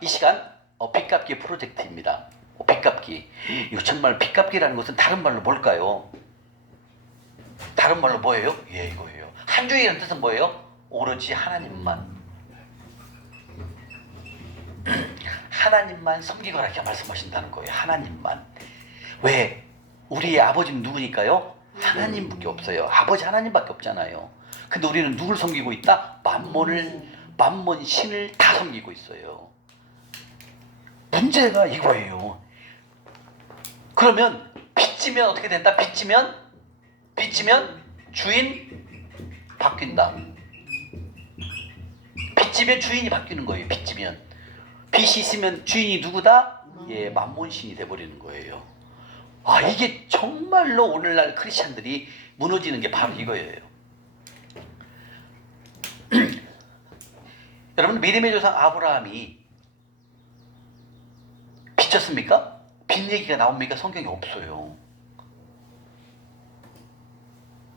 이 시간 빚갚기 프로젝트입니다. 빚갚기. 이거 정말 빚갚기라는 것은 다른 말로 뭘까요? 다른 말로 뭐예요? 예, 이거예요. 한주의라는 뜻은 뭐예요? 오로지 하나님만. 하나님만 섬기거라 이렇게 말씀하신다는 거예요. 하나님만. 왜? 우리의 아버지는 누구니까요? 하나님밖에 없어요. 아버지 하나님밖에 없잖아요. 근데 우리는 누굴 섬기고 있다? 만몬 신을 다 섬기고 있어요. 문제가 이거예요. 그러면 빚지면 어떻게 된다? 빚지면 주인 바뀐다. 빚지면 주인이 바뀌는 거예요. 빚지면 빚이 있으면 주인이 누구다? 예, 만몬신이 돼버리는 거예요. 아, 이게 정말로 오늘날 크리스찬들이 무너지는 게 바로 이거예요. 여러분, 믿음의 조상 아브라함이 빚졌습니까? 빚 얘기가 나옵니까? 성경에 없어요.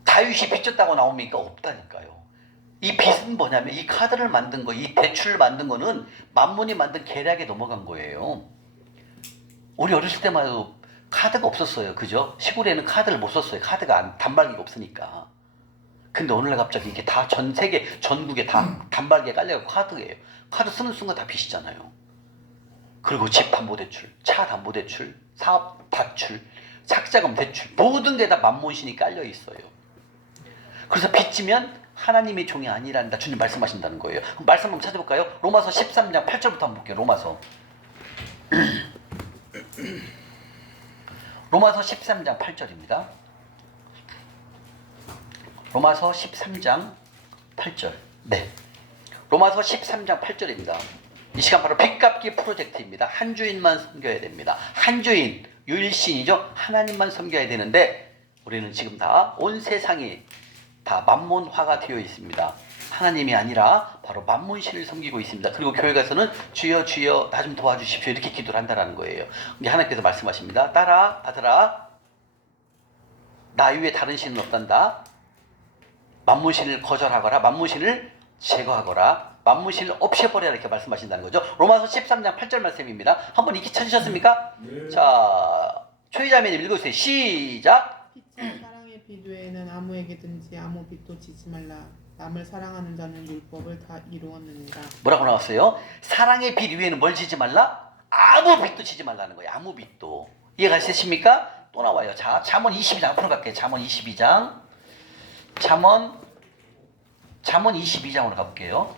다윗이 빚졌다고 나옵니까? 없다니까요. 이 빚은 뭐냐면 이 카드를 만든 거, 이 대출을 만든 거는 만몬이 만든 계략에 넘어간 거예요. 우리 어렸을 때만 해도 카드가 없었어요. 그죠? 시골에는 카드를 못 썼어요. 카드가 단말기가 없으니까. 근데 오늘날 갑자기 이게 다 전 세계, 전국에 다 단말기에 깔려서 카드예요. 카드 쓰는 순간 다 빚이잖아요. 그리고 집 담보 대출, 차 담보 대출, 사업 대출, 착자금 대출, 모든 게 다 만몬신이 깔려 있어요. 그래서 빚지면 하나님의 종이 아니란다. 주님 말씀하신다는 거예요. 그럼 말씀 한번 찾아볼까요? 로마서 13장 8절부터 한번 볼게요. 로마서 13장 8절입니다. 로마서 13장 8절. 네. 로마서 13장 8절입니다. 이 시간 바로 빚갚기 프로젝트입니다. 한 주인만 섬겨야 됩니다. 한 주인, 유일신이죠. 하나님만 섬겨야 되는데 우리는 지금 다 온 세상이 다 만몬화가 되어 있습니다. 하나님이 아니라 바로 만몬신을 섬기고 있습니다. 그리고 교회 가서는 주여 주여 나 좀 도와주십시오 이렇게 기도를 한다는 거예요. 근데 하나님께서 말씀하십니다. 딸아 아들아 나 외에 다른 신은 없단다. 만몬신을 거절하거라. 만몬신을 제거하거라. 만몬신을 없애버려라 이렇게 말씀하신다는 거죠. 로마서 13장 8절 말씀입니다. 한번 익히 찾으셨습니까? 네. 자, 초이자매님 읽어주세요. 시작. 피차 사랑의 빚 외에는 아무에게든지 아무 빚도 지지 말라. 남을 사랑하는 자는 율법을 다 이루었느니라. 뭐라고 나왔어요? 사랑의 빚 위에는 뭘 지지 말라? 아무 빚도 지지 말라는 거예요. 아무 빚도. 이해가 되십니까? 또 나와요. 자, 잠언 22장 앞으로 갈게요. 잠언 22장. 잠언 22장으로 가볼게요.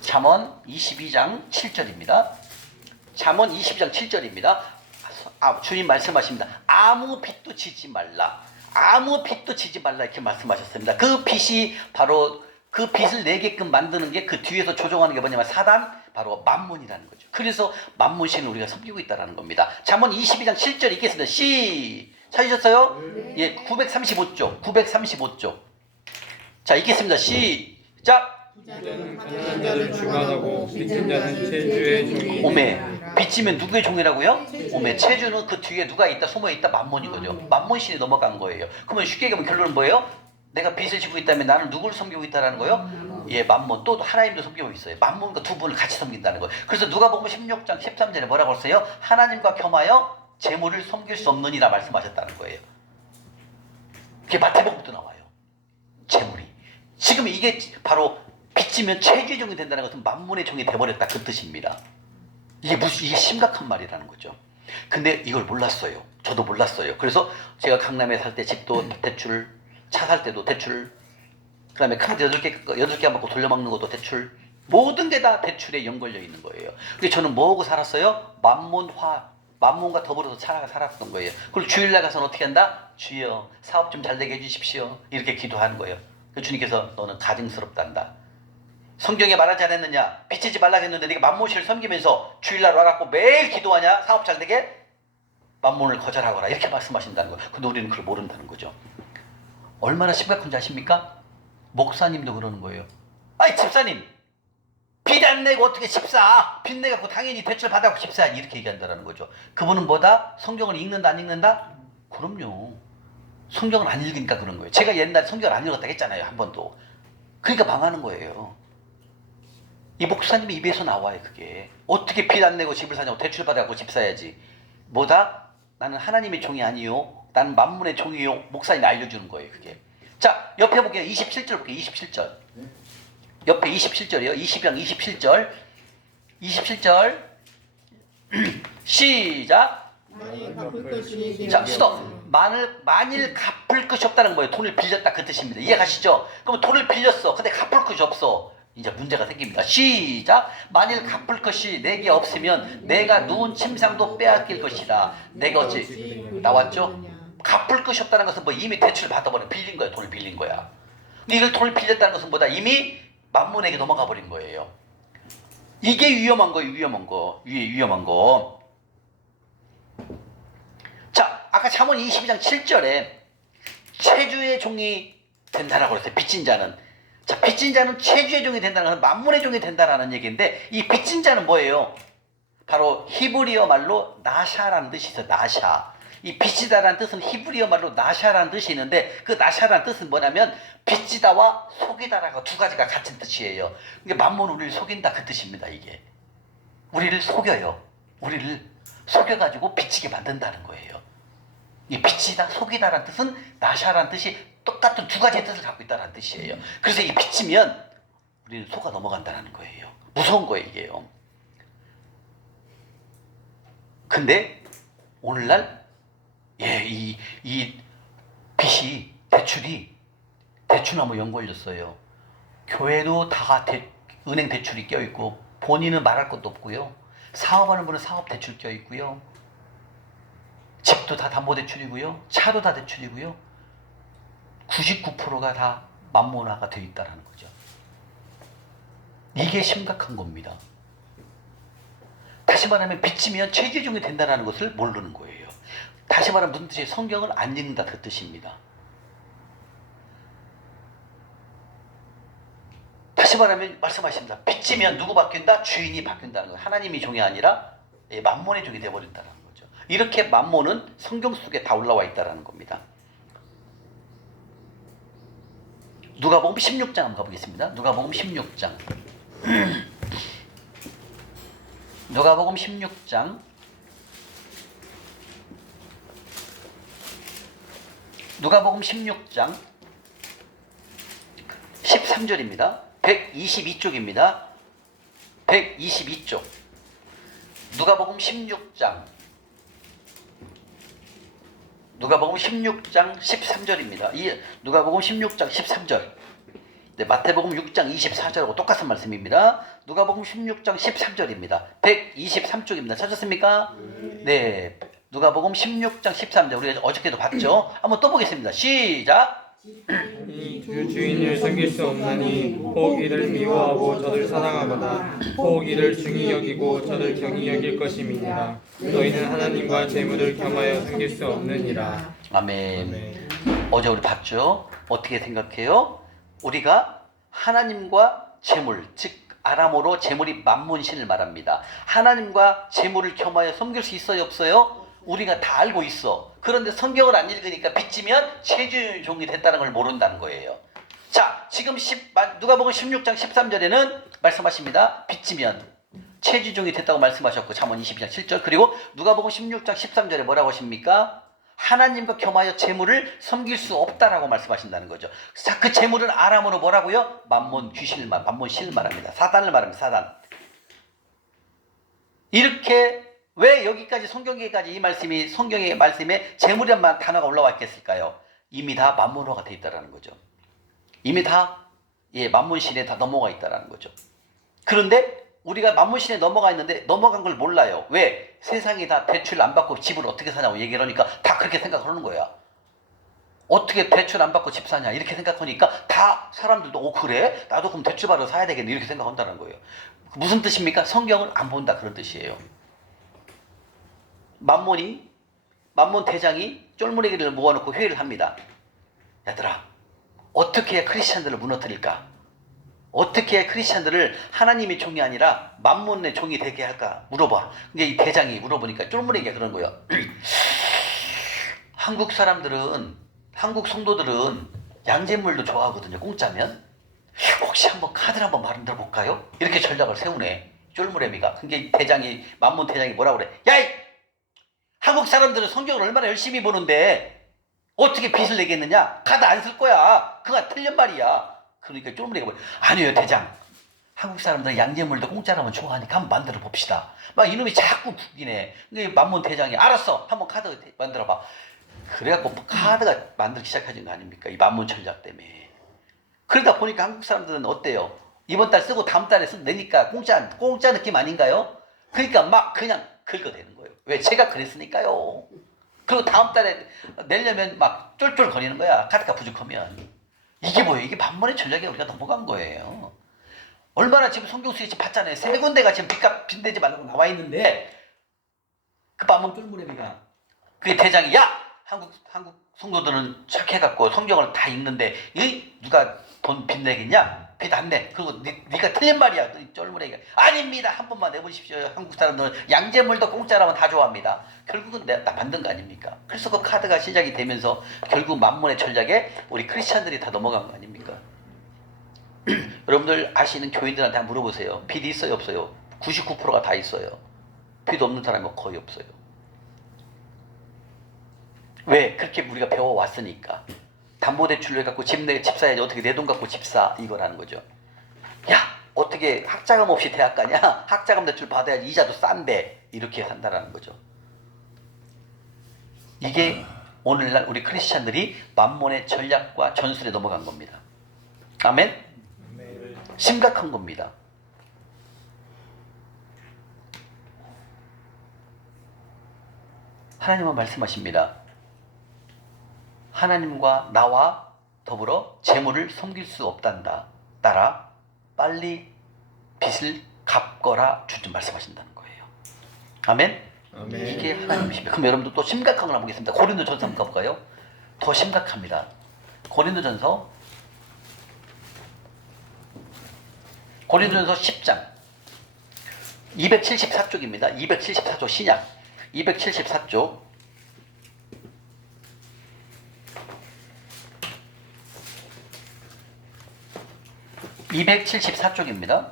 잠언 22장 7절입니다. 잠언 22장 7절입니다. 주님 말씀하십니다. 아무 빚도 지지 말라. 아무 빚도 지지 말라 이렇게 말씀하셨습니다. 그 빚이 바로 그 빚을 내게끔 만드는 게 그 뒤에서 조종하는 게 뭐냐면 사단, 바로 만몬이라는 거죠. 그래서 만몬신을 우리가 섬기고 있다는 겁니다. 잠언 22장 7절 읽겠습니다. 찾으셨어요? 네. 예, 935쪽. 자, 읽겠습니다. 시작. 부자는 가난한 자를 주관하고 빚진 자는 체주의 종이 오메. 빚지면 누구의 종이라고요? 오메. 체주는 그 뒤에 누가 있다, 숨어 있다, 만몬이거든요. 만몬신이 넘어간 거예요. 그러면 쉽게 얘기하면 결론은 뭐예요? 내가 빚을 지고 있다면 나는 누구를 섬기고 있다는 거예요? 예, 만몬. 또 하나님도 섬기고 있어요. 만몬과 두 분을 같이 섬긴다는 거예요. 그래서 누가복음 16장 13절에 뭐라고 했어요? 하나님과 겸하여 재물을 섬길 수 없느니라 말씀하셨다는 거예요. 그게 마태복음도 나와요. 재물이. 지금 이게 바로 빚지면 체주의 종이 된다는 것은 만몬의 종이 돼버렸다 그 뜻입니다. 이게 심각한 말이라는 거죠. 근데 이걸 몰랐어요. 저도 몰랐어요. 그래서 제가 강남에 살 때 집도 대출, 차 살 때도 대출, 그 다음에 카드 8개 안 받고 돌려막는 것도 대출, 모든 게 다 대출에 연결려 있는 거예요. 근데 저는 뭐하고 살았어요? 만몬과 더불어서 살았던 거예요. 그리고 주일날 가서는 어떻게 한다? 주여 사업 좀 잘 되게 해주십시오 이렇게 기도하는 거예요. 주님께서 너는 가증스럽단다. 성경에 말하지 않았느냐? 빚지지 말라 했는데 네가 만몬신을 섬기면서 주일날 와갖고 매일 기도하냐? 사업 잘 되게? 만몬을 거절하거라 이렇게 말씀하신다는 거예요. 근데 우리는 그걸 모른다는 거죠. 얼마나 심각한지 아십니까? 목사님도 그러는 거예요. 아이 집사님 빚 안 내고 어떻게 집사? 빚 내갖고 당연히 대출 받아갖고 집사야지 이렇게 얘기한다는 거죠. 그분은 뭐다? 성경을 읽는다 안 읽는다? 그럼요. 성경을 안 읽으니까 그런 거예요. 제가 옛날에 성경을 안 읽었다 했잖아요. 한 번도. 그러니까 망하는 거예요. 이 목사님 입에서 나와요. 그게 어떻게 빚 안 내고 집을 사냐고 대출 받아갖고 집 사야지. 뭐다? 나는 하나님의 종이 아니요, 나는 만문의 종이요. 목사님이 알려주는 거예요. 그게. 자, 옆에 볼게요. 27절 볼게요. 27절. 옆에 27절이요. 20장 27절. 27절. 시작. 만일 갚을 것이 자, 스톱. 만일 갚을 것이 없다는 거예요. 돈을 빌렸다 그 뜻입니다. 이해가시죠? 그럼 돈을 빌렸어. 근데 갚을 것이 없어. 이제 문제가 생깁니다. 시작. 만일 갚을 것이 내게 없으면 내가 누운 침상도 빼앗길 것이다. 내가 어찌 나왔죠? 갚을 것이 없다는 것은 뭐 이미 대출 받아버린 빌린 거야. 돈을 빌린 거야. 근데 이걸 돈을 빌렸다는 것은 뭐다? 이미 만문에게 넘어가 버린 거예요. 이게 위험한 거예요. 위험한 거. 위험한 거. 자, 아까 잠언 22장 7절에 체주의 종이 된다라고 그랬어요. 빚진 자는. 자, 빚진 자는 체주의 종이 된다는 것은 만문의 종이 된다라는 얘기인데, 이 빚진 자는 뭐예요? 바로 히브리어 말로 나샤라는 뜻이 있어요. 나샤. 이 빚지다라는 뜻은 히브리어 말로 나샤라는 뜻이 있는데, 그 나샤라는 뜻은 뭐냐면 빚지다와 속이다라고 두 가지가 같은 뜻이에요. 그러니까 만문 우리를 속인다 그 뜻입니다. 이게 우리를 속여요. 우리를 속여가지고 빚지게 만든다는 거예요. 이 빚지다, 속이다라는 뜻은 나샤라는 뜻이 똑같은 두 가지의 뜻을 갖고 있다는 뜻이에요. 그래서 이 빚지면 우리는 속아 넘어간다는 거예요. 무서운 거예요, 이게요. 근데 오늘날 이 빚이 대출나무 연 걸렸어요. 교회도 다 은행 대출이 껴있고, 본인은 말할 것도 없고요. 사업하는 분은 사업 대출 껴있고요. 집도 다 담보대출이고요. 차도 다 대출이고요. 99%가 다 만문화가 되어 있다는 거죠. 이게 심각한 겁니다. 다시 말하면 빚지면 체계종이 된다는 것을 모르는 거예요. 다시 말하면 무슨 뜻이에요? 성경을 안 읽는다 그 뜻입니다. 다시 말하면 말씀하십니다. 빚지면 누구 바뀐다? 주인이 바뀐다는 거예요. 하나님이 종이 아니라 만몬의 종이 되어버린다는 거죠. 이렇게 만몬은 성경 속에 다 올라와 있다는 겁니다. 누가복음 16장 한번 가보겠습니다. 누가복음 16장. 누가복음 16장. 누가복음 16장 13절입니다. 122쪽입니다. 122쪽. 누가복음 16장. 누가복음 16장 13절입니다. 이 누가복음 16장 13절. 네, 마태복음 6장 24절하고 똑같은 말씀입니다. 누가복음 16장 13절입니다. 123쪽입니다. 찾았습니까? 네. 누가복음 16장 13절. 우리가 어저께도 봤죠? 한번 또 보겠습니다. 시작. 이 주인을 섬길 수 없나니 혹 이를 미워하고 저를 사랑하거나 혹 이를 중히 여기고 저를 경히 여길 것임이니라. 너희는 하나님과 재물을 겸하여 섬길 수 없느니라. 아멘. 어제 우리 봤죠? 어떻게 생각해요? 우리가 하나님과 재물, 즉 아람어로 재물이 만문신을 말합니다. 하나님과 재물을 겸하여 섬길 수 있어요, 없어요? 우리가 다 알고 있어. 그런데 성경을 안 읽으니까 빚지면 체주의 종이 됐다는 걸 모른다는 거예요. 자, 지금 누가복음 16장 13절에는 말씀하십니다. 빚지면 체주의 종이 됐다고 말씀하셨고, 잠언 22장 7절. 그리고 누가복음 16장 13절에 뭐라고 하십니까? 하나님과 겸하여 재물을 섬길 수 없다라고 말씀하신다는 거죠. 자, 그 재물은 아람어로 뭐라고요? 만몬, 귀신을 만몬신을 말합니다. 사단을 말합니다. 사단. 이렇게 왜 여기까지 성경에까지 이 말씀이 성경의 말씀에 재물이란 단어가 올라와 있겠을까요? 이미 다 만문화가 되어 있다는 거죠. 이미 다 만문신에 다 넘어가 있다는 거죠. 그런데 우리가 만문신에 넘어가 있는데 넘어간 걸 몰라요. 왜? 세상이 다 대출 안 받고 집을 어떻게 사냐고 얘기를 하니까 다 그렇게 생각하는 거야. 어떻게 대출 안 받고 집 사냐 이렇게 생각하니까 다 사람들도 그래? 나도 그럼 대출 받아서 사야 되겠네 이렇게 생각한다는 거예요. 무슨 뜻입니까? 성경을 안 본다 그런 뜻이에요. 만몬 대장이 쫄무리기를 모아놓고 회의를 합니다. 얘들아, 어떻게 해야 크리스찬들을 무너뜨릴까? 어떻게 해야 크리스찬들을 하나님의 종이 아니라 만몬의 종이 되게 할까? 물어봐. 근데 이 대장이 물어보니까 쫄무리기가 그런 거예요. 한국 사람들은, 한국 성도들은 양잿물도 좋아하거든요. 공짜면. 혹시 한번 카드를 한번 만들어 볼까요? 이렇게 전략을 세우네. 쫄무레미가. 그게 대장이 만몬 대장이 뭐라 그래? 야이! 한국 사람들은 성경을 얼마나 열심히 보는데 어떻게 빚을 내겠느냐? 카드 안 쓸 거야. 그건 틀린 말이야. 그러니까 쫄무레미가 뭐야? 아니에요 대장. 한국 사람들은 양재물도 공짜라면 좋아하니까 한번 만들어 봅시다. 막 이놈이 자꾸 구기네. 만몬 대장이 알았어. 한번 카드 만들어 봐. 그래갖고 카드가 만들기 시작해진 거 아닙니까? 이 만몬 전략 때문에. 그러다 보니까 한국 사람들은 어때요? 이번 달 쓰고 다음 달에 내니까 공짜 느낌 아닌가요? 그러니까 막 그냥 긁어대는 거예요. 왜? 제가 그랬으니까요. 그리고 다음 달에 내려면 막 쫄쫄 거리는 거야. 카드가 부족하면. 이게 뭐예요? 이게 만몬의 전략에 우리가 넘어간 거예요. 얼마나 지금 성경 수익 봤잖아요. 세 군데가 지금 빚내지 말라고 나와 있는데 그 만몬 쫄무레미가 그게 대장이 야! 한국 성도들은 착해갖고 성경을 다 읽는데 누가 돈 빚내겠냐? 빚 안 내. 그리고 네가 틀린 말이야. 쫄무레기가 아닙니다. 한 번만 내보십시오. 한국 사람들은 양재물도 공짜라면 다 좋아합니다. 결국은 내가 만든 거 아닙니까? 그래서 그 카드가 시작이 되면서 결국 만몬의 전략에 우리 크리스찬들이 다 넘어간 거 아닙니까? 여러분들 아시는 교인들한테 한번 물어보세요. 빚 있어요 없어요? 99%가 다 있어요. 빚 없는 사람이 거의 없어요. 왜? 그렇게 우리가 배워왔으니까. 담보대출로 해갖고 집 사야지 어떻게 내 돈 갖고 집 사 이거라는 거죠. 야 어떻게 학자금 없이 대학 가냐? 학자금 대출 받아야지 이자도 싼데 이렇게 산다라는 거죠. 이게 오늘날 우리 크리스찬들이 만몬의 전략과 전술에 넘어간 겁니다. 아멘? 심각한 겁니다. 하나님은 말씀하십니다. 하나님과 나와 더불어 재물을 섬길 수 없단다. 따라 빨리 빚을 갚거라 주님 말씀하신다는 거예요. 아멘? 아멘. 이게 하나님이십니다. 그럼 여러분들 또 심각한 걸 한번 보겠습니다. 고린도전서 한번 가볼까요? 더 심각합니다. 고린도전서 10장 274쪽입니다. 274쪽 신약 274쪽 274쪽입니다.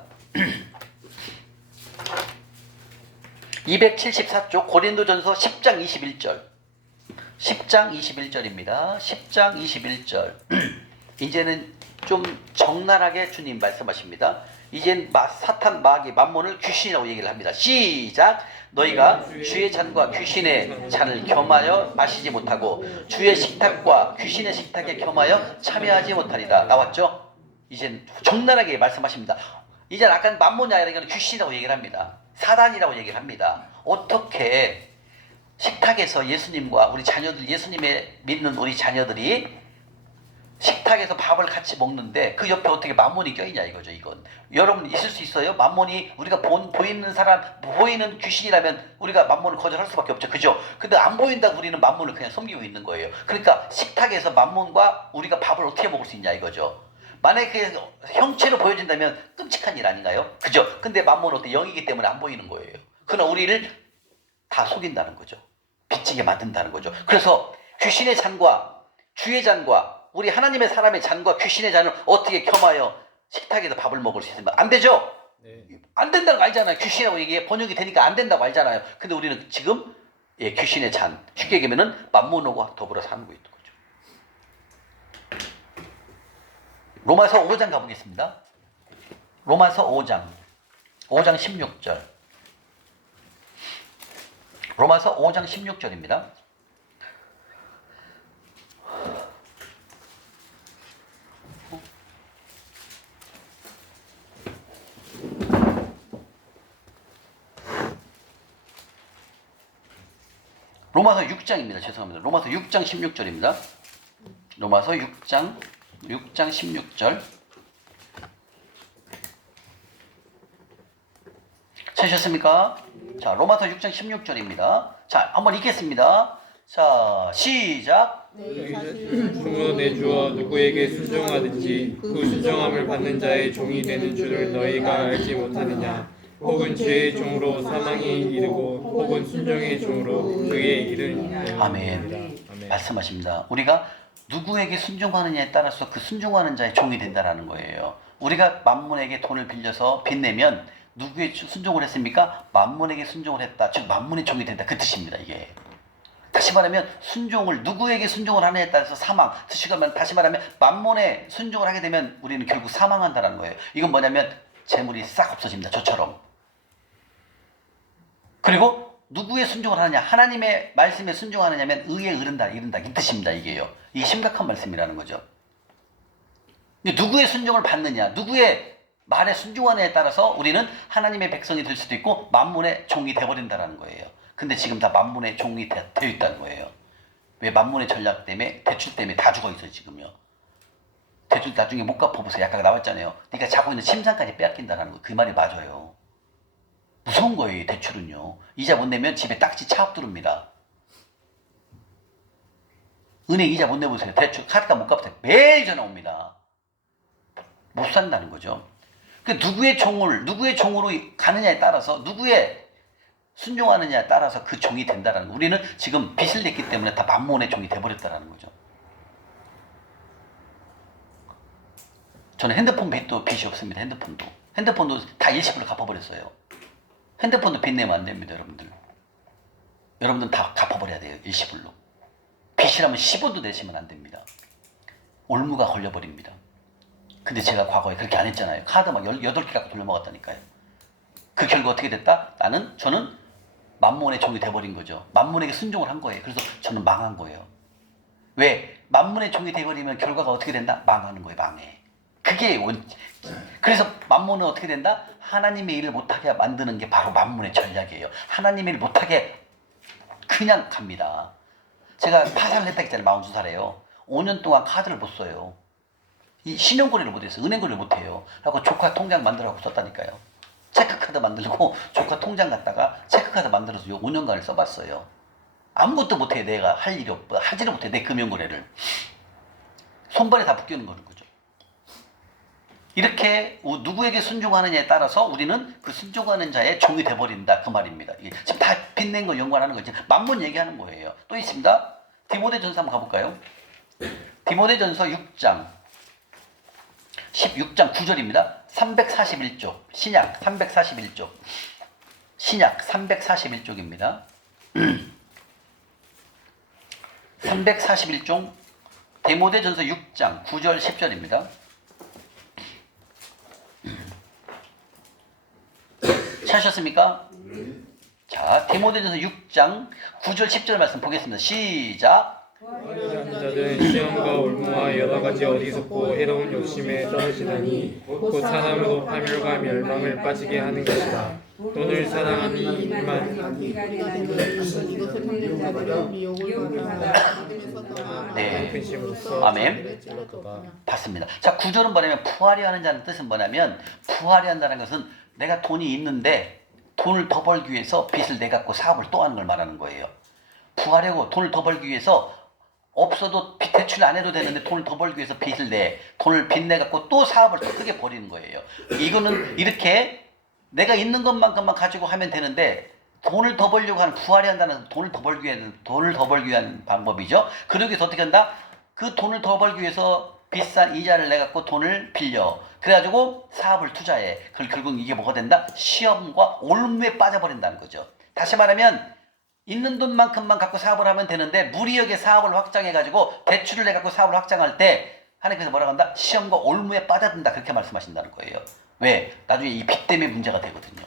274쪽 고린도전서 10장 21절 10장 21절입니다. 10장 21절 이제는 좀 적나라하게 주님 말씀하십니다. 이젠 사탄 마귀 만몬을 귀신이라고 얘기를 합니다. 시작. 너희가 주의 잔과 귀신의 잔을 겸하여 마시지 못하고 주의 식탁과 귀신의 식탁에 겸하여 참여하지 못하리라. 나왔죠? 이젠 적나라하게 말씀하십니다. 이제 아까 만몬이 아니라 이건 귀신이라고 얘기를 합니다. 사단이라고 얘기를 합니다. 어떻게 식탁에서 예수님과 우리 자녀들, 예수님의 믿는 우리 자녀들이 식탁에서 밥을 같이 먹는데 그 옆에 어떻게 만몬이 껴있냐 이거죠. 이건 여러분 있을 수 있어요? 만몬이 우리가 보이는 사람, 보이는 귀신이라면 우리가 만몬을 거절할 수밖에 없죠. 그죠? 근데 안 보인다고 우리는 만몬을 그냥 섬기고 있는 거예요. 그러니까 식탁에서 만몬과 우리가 밥을 어떻게 먹을 수 있냐 이거죠. 만약에 그 형체로 보여진다면 끔찍한 일 아닌가요? 그죠? 근데 만몬은 어때? 영이기 때문에 안 보이는 거예요. 그러나 우리를 다 속인다는 거죠. 빚지게 만든다는 거죠. 그래서 귀신의 잔과 주의 잔과 우리 하나님의 사람의 잔과 귀신의 잔을 어떻게 겸하여 식탁에서 밥을 먹을 수 있습니까? 안 되죠? 네. 안 된다는 거 알잖아요. 귀신이라고 이게 번역이 되니까 안 된다고 알잖아요. 근데 우리는 지금 귀신의 잔, 쉽게 얘기하면 만몬과 더불어 사는 거 있는 거죠. 로마서 5장 가보겠습니다. 로마서 5장 16절. 로마서 5장 16절입니다. 로마서 6장입니다. 죄송합니다. 로마서 6장 16절입니다. 로마서 6장 16절. 찾으셨습니까? 자, 로마서 6장 16절입니다. 자, 한번 읽겠습니다. 자, 시작. 주로 내 주어 누구에게 순종하든지 그 순종함을 받는 자의 종이 되는 줄을 너희가 알지 못하느냐? 혹은 죄의 종으로 사망이 이르고 혹은 순종의 종으로 그에 이르느니라. 아멘. 말씀하십니다. 우리가 누구에게 순종하느냐에 따라서 그 순종하는 자의 종이 된다라는 거예요. 우리가 만몬에게 돈을 빌려서 빚내면 누구의 순종을 했습니까? 만몬에게 순종을 했다. 즉 만몬의 종이 된다. 그 뜻입니다. 이게. 다시 말하면 순종을 누구에게 순종을 하느냐에 따라서 사망. 다시 말하면 만몬에 순종을 하게 되면 우리는 결국 사망한다는 거예요. 이건 뭐냐면 재물이 싹 없어집니다. 저처럼. 그리고 누구의 순종을 하느냐? 하나님의 말씀에 순종하느냐면 의에 이른다 이 뜻입니다. 이게요. 이게 심각한 말씀이라는 거죠. 누구의 순종을 받느냐, 누구의 말에 순종하느냐에 따라서 우리는 하나님의 백성이 될 수도 있고 만몬의 종이 되어버린다는 거예요. 근데 지금 다 만몬의 종이 되어 있다는 거예요. 왜? 만몬의 전략 때문에, 대출 때문에 다 죽어 있어요 지금요. 대출 나중에 못 갚아보세요. 아까 나왔잖아요. 네가 자고 있는 침상까지 빼앗긴다는 거. 그 말이 맞아요. 무서운 거예요. 대출은요. 이자 못 내면 집에 딱지 차업 들어옵니다. 은행 이자 못 내보세요. 대출 카드가 못 갚아요. 매일 전화 옵니다. 못 산다는 거죠. 그 누구의 종으로 가느냐에 따라서, 누구의 순종하느냐에 따라서 그 종이 된다는 거. 우리는 지금 빚을 냈기 때문에 다 만몬의 종이 돼버렸다는 거죠. 저는 핸드폰 빚도 빚이 없습니다. 핸드폰도 다 일시불로 갚아버렸어요. 핸드폰도 빚 내면 안 됩니다. 여러분들 다 갚아버려야 돼요. 일시불로. 빚이라면 10원도 내시면 안 됩니다. 올무가 걸려버립니다. 근데 제가 과거에 그렇게 안 했잖아요. 카드 막 18개 갖고 돌려먹었다니까요. 그 결과 어떻게 됐다? 저는 만몬의 종이 돼버린 거죠. 만몬에게 순종을 한 거예요. 그래서 저는 망한 거예요. 왜? 만몬의 종이 돼버리면 결과가 어떻게 된다? 망하는 거예요. 망해. 그래서 만몬은 어떻게 된다? 하나님의 일을 못하게 만드는 게 바로 만몬의 전략이에요. 하나님의 일을 못하게 그냥 갑니다. 제가 파산을 했다 했잖아요. 42살에요. 5년 동안 카드를 못 써요. 이 신용거래를 못했어요. 은행거래를 못해요. 그래서 조카 통장 만들어갖고 썼다니까요. 체크카드 만들고 조카 통장 갖다가 체크카드 만들어서 5년간을 써봤어요. 아무것도 못해요. 내가 할 일이 없고 하지를 못해. 내 금융거래를. 손발에 다 묶여는 거죠. 이렇게 누구에게 순종하느냐에 따라서 우리는 그 순종하는 자의 종이 돼버린다. 그 말입니다. 지금 다 빚낸 걸 연관하는 거지. 만몬 얘기하는 거예요. 또 있습니다. 디모데전서 한번 가볼까요? 디모데전서 6장 16장 9절입니다. 341쪽 신약 341쪽 신약 341쪽입니다. 341쪽 디모데전서 6장 9절 10절입니다. 찾으셨습니까? 자, 디모데전서 6장 9절 10절 말씀 보겠습니다. 시작. 어리석은 자들은 시험과 올무와 여러 가지 어리석고 해로운 욕심에 떨어지나니 곧 사람으로 파멸과 멸망을 빠지게 하는 것이라. 돈을 사랑하니 이만 이것을 받는 자들은 미혹을 받아 믿음에서 떠나 네. 근심으로써 아멘. 찔렀도다. 봤습니다. 자, 9절은 뭐냐면 부하려 하는 자는 뜻은 뭐냐면, 부하려 한다는 것은 내가 돈이 있는데 돈을 더 벌기 위해서 빚을 내갖고 사업을 또 하는 걸 말하는 거예요. 부하려고 돈을 더 벌기 위해서 없어도 대출 안 해도 되는데 돈을 더 벌기 위해서 돈을 빚내갖고 또 사업을 더 크게 벌이는 거예요. 이거는 이렇게 내가 있는 것만큼만 가지고 하면 되는데 돈을 더 벌려고 하는, 부하려 한다는 돈을 더 벌기 위한 방법이죠. 그러기 위해서 어떻게 한다? 그 돈을 더 벌기 위해서 비싼 이자를 내갖고 돈을 빌려. 그래가지고 사업을 투자해. 결국 이게 뭐가 된다? 시험과 올무에 빠져버린다는 거죠. 다시 말하면 있는 돈만큼만 갖고 사업을 하면 되는데 무리하게 사업을 확장해가지고 대출을 내갖고 사업을 확장할 때 하나님께서 뭐라고 한다? 시험과 올무에 빠져든다. 그렇게 말씀하신다는 거예요. 왜? 나중에 이 빚 때문에 문제가 되거든요.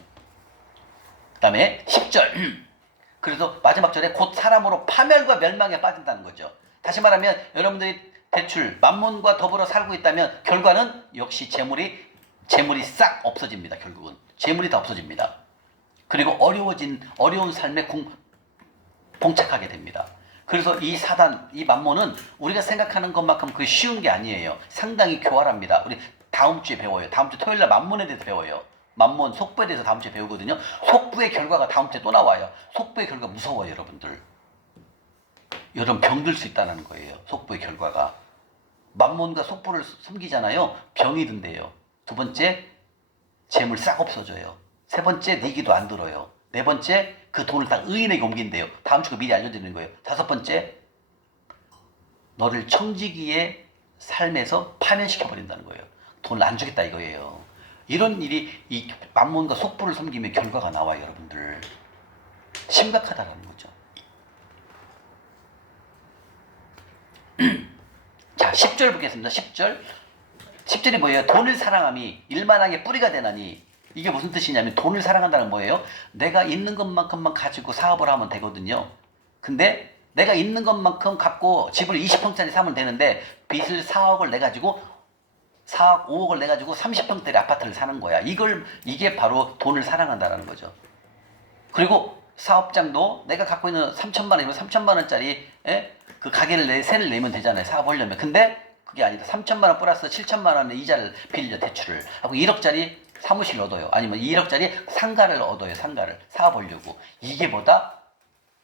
그 다음에 10절. 그래서 마지막 절에 곧 사람으로 파멸과 멸망에 빠진다는 거죠. 다시 말하면 여러분들이 대출, 만몬과 더불어 살고 있다면 결과는 역시 재물이 싹 없어집니다. 결국은 재물이 다 없어집니다. 그리고 어려운 삶에 봉착하게 됩니다. 그래서 이 만몬은 우리가 생각하는 것만큼 그 쉬운 게 아니에요. 상당히 교활합니다. 우리 다음 주에 배워요. 다음 주 토요일 날 만몬에 대해서 배워요. 만몬 속부에 대해서 다음 주에 배우거든요. 속부의 결과가 다음 주에 또 나와요. 속부의 결과 무서워요, 여러분들. 여러분 병들 수 있다는 거예요. 속부의 결과가. 만몬과 속부를 섬기잖아요. 병이 든대요. 두 번째, 재물 싹 없어져요. 세 번째, 내기도 안 들어요. 네 번째, 그 돈을 다 의인에게 옮긴대요. 다음 주가 미리 알려드리는 거예요. 다섯 번째, 너를 청지기의 삶에서 파면시켜버린다는 거예요. 돈을 안 주겠다 이거예요. 이런 일이 이 만몬과 속부를 섬기면 결과가 나와요, 여러분들. 심각하다라는 거죠. 자, 10절 보겠습니다. 10절. 10절이 뭐예요? 돈을 사랑함이 일만하게 뿌리가 되나니. 이게 무슨 뜻이냐면 돈을 사랑한다는 뭐예요? 내가 있는 것만큼만 가지고 사업을 하면 되거든요. 근데 내가 있는 것만큼 갖고 집을 20평짜리 사면 되는데 빚을 4억을 내가지고 4억, 5억을 내가지고 30평짜리 아파트를 사는 거야. 이게 바로 돈을 사랑한다는 거죠. 그리고 사업장도 내가 갖고 있는 3천만 원이면 3천만 원짜리 그 가게를 세를 내면 되잖아요. 사업하려면. 근데 그게 아니다. 3천만 원 플러스 7천만 원의 이자를 빌려 대출을 하고 1억짜리 사무실을 얻어요. 아니면 1억짜리 상가를 얻어요. 상가를 사업하려고. 이게 보다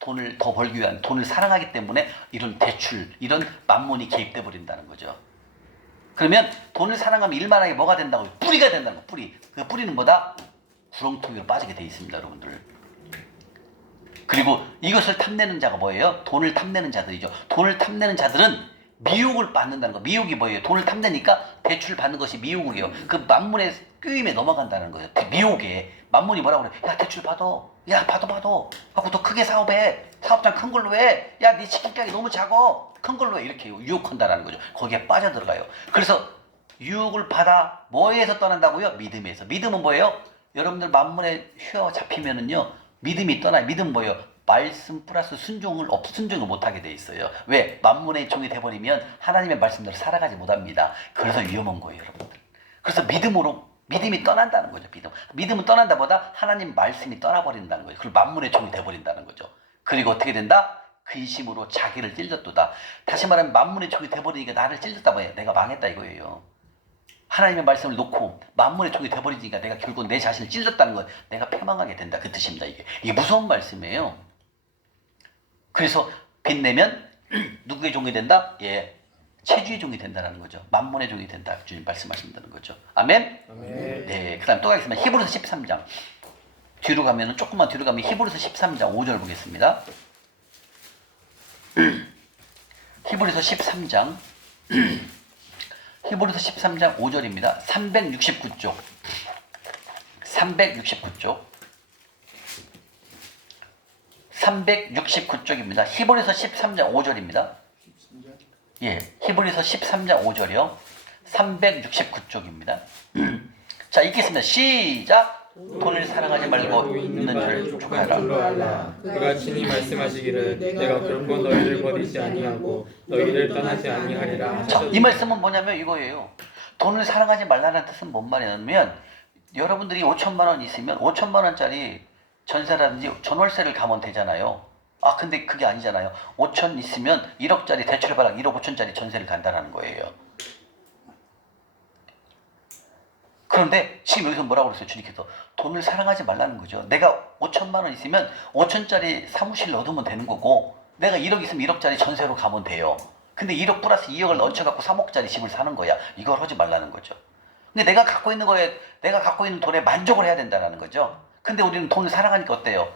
돈을 더 벌기 위한 돈을 사랑하기 때문에 이런 대출, 이런 만몬이 개입돼 버린다는 거죠. 그러면 돈을 사랑하면 일만하게 뭐가 된다고? 뿌리가 된다는 거. 뿌리. 그 뿌리는 뭐다? 구렁텅이로 빠지게 돼 있습니다, 여러분들. 그리고 이것을 탐내는 자가 뭐예요? 돈을 탐내는 자들이죠. 돈을 탐내는 자들은 미혹을 받는다는 거. 미혹이 뭐예요? 돈을 탐내니까 대출을 받는 것이 미혹이에요. 그 만문의 꾀임에 넘어간다는 거예요. 그 미혹에. 만문이 뭐라고 그래? 야, 대출 받아. 야, 받아. 하고 더 크게 사업해. 사업장 큰 걸로 해. 야, 네 치킨 가게 너무 작아. 큰 걸로 해. 이렇게 유혹한다는 거죠. 거기에 빠져들어가요. 그래서 유혹을 받아 뭐에서 떠난다고요? 믿음에서. 믿음은 뭐예요? 여러분들 만문에 휘어 잡히면은요. 믿음이 떠나요. 믿음은 뭐예요? 말씀 플러스 순종을 못하게 돼 있어요. 왜? 만문의 종이 돼버리면 하나님의 말씀대로 살아가지 못합니다. 그래서 위험한 거예요, 여러분들. 그래서 믿음이 떠난다는 거죠. 믿음은 떠난다보다 하나님 말씀이 떠나버린다는 거예요. 그리고 만문의 종이 돼버린다는 거죠. 그리고 어떻게 된다? 근심으로 자기를 찔렀도다. 다시 말하면 만문의 종이 돼버리니까 나를 찔렀다 뭐예요? 내가 망했다 이거예요. 하나님의 말씀을 놓고 만문의 종이 돼버리니까 내가 결국 내 자신을 찔렀다는 건 내가 패망하게 된다. 그 뜻입니다. 이게 무서운 말씀이에요. 그래서 빚내면 누구의 종이 된다? 예, 체주의 종이 된다는 거죠. 만문의 종이 된다. 주님 말씀하신다는 거죠. 아멘? 아멘. 네, 그 다음 또 가겠습니다. 히브리서 13장. 뒤로 가면, 조금만 뒤로 가면 히브리서 13장 5절 보겠습니다. 히브리서 13장. 히브리서 13장 5절입니다. 369쪽. 369쪽. 369쪽입니다. 히브리서 13장 5절입니다. 예, 히브리서 13장 5절이요. 369쪽입니다. 자, 읽겠습니다. 시작! 돈을 사랑하지 말고 있는 줄을 족하라. 그가 친히 말씀하시기를 내가 결코 너희를 버리지 아니하고 너희를 떠나지 아니하리라. 자, 이 말씀은 뭐냐면 이거예요. 돈을 사랑하지 말라는 뜻은 뭔 말이냐면 여러분들이 5천만 원 있으면 5천만 원짜리 전세라든지 전월세를 가면 되잖아요. 아, 근데 그게 아니잖아요. 5천 있으면 1억짜리 대출을 받아 1억 5천짜리 전세를 간다는 거예요. 그런데 지금 여기서 뭐라고 그랬어요? 주님께서 돈을 사랑하지 말라는 거죠. 내가 5천만 원 있으면 5천짜리 사무실을 얻으면 되는 거고 내가 1억 있으면 1억짜리 전세로 가면 돼요. 근데 1억 플러스 2억을 얹혀갖고 3억짜리 집을 사는 거야. 이걸 하지 말라는 거죠. 근데 내가 갖고 있는 돈에 만족을 해야 된다는 거죠. 근데 우리는 돈을 사랑하니까 어때요?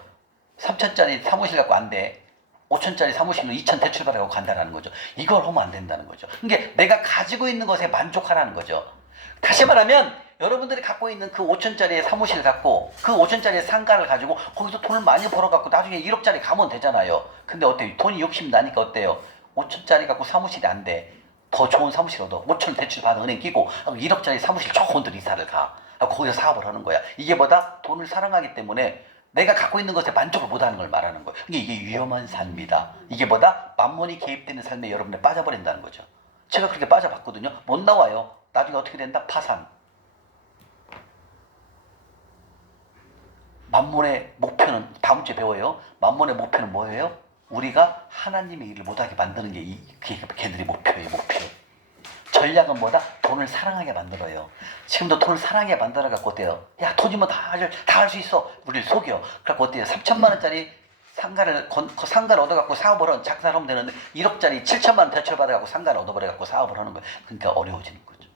3천짜리 사무실 갖고 안 돼. 5천짜리 사무실로 2천 대출 받아갖고 간다는 거죠. 이걸 하면 안 된다는 거죠. 그러니까 내가 가지고 있는 것에 만족하라는 거죠. 다시 말하면 여러분들이 갖고 있는 그 5천짜리의 사무실을 갖고 그 5천짜리의 상가를 가지고 거기서 돈을 많이 벌어갖고 나중에 1억짜리 가면 되잖아요. 근데 어때요? 돈이 욕심 나니까 어때요? 5천짜리 갖고 사무실이 안 돼. 더 좋은 사무실 얻어. 5천 대출 받아 은행 끼고 1억짜리 사무실 좋은 데 이사를 가. 거기서 사업을 하는 거야. 이게 뭐다? 돈을 사랑하기 때문에 내가 갖고 있는 것에 만족을 못하는 걸 말하는 거예요. 이게 위험한 삶이다. 이게 뭐다? 만몬이 개입되는 삶에 여러분들 빠져버린다는 거죠. 제가 그렇게 빠져봤거든요. 못 나와요. 나중에 어떻게 된다? 파산. 만몬의 목표는 다음 주에 배워요. 만몬의 목표는 뭐예요? 우리가 하나님의 일을 못하게 만드는 게 걔들의 목표예요. 목표. 전략은 뭐다? 돈을 사랑하게 만들어요. 지금도 돈을 사랑하게 만들어갖고 어때요? 야, 돈이면 다 할 수 있어. 우리를 속여. 그래갖고 어때요? 3천만 원짜리 상가를 얻어갖고 사업을 장사를 하면 되는데 1억짜리 7천만 원 대출 받아갖고 상가를 얻어버려갖고 사업을 하는 거예요. 그러니까 어려워지는 거죠.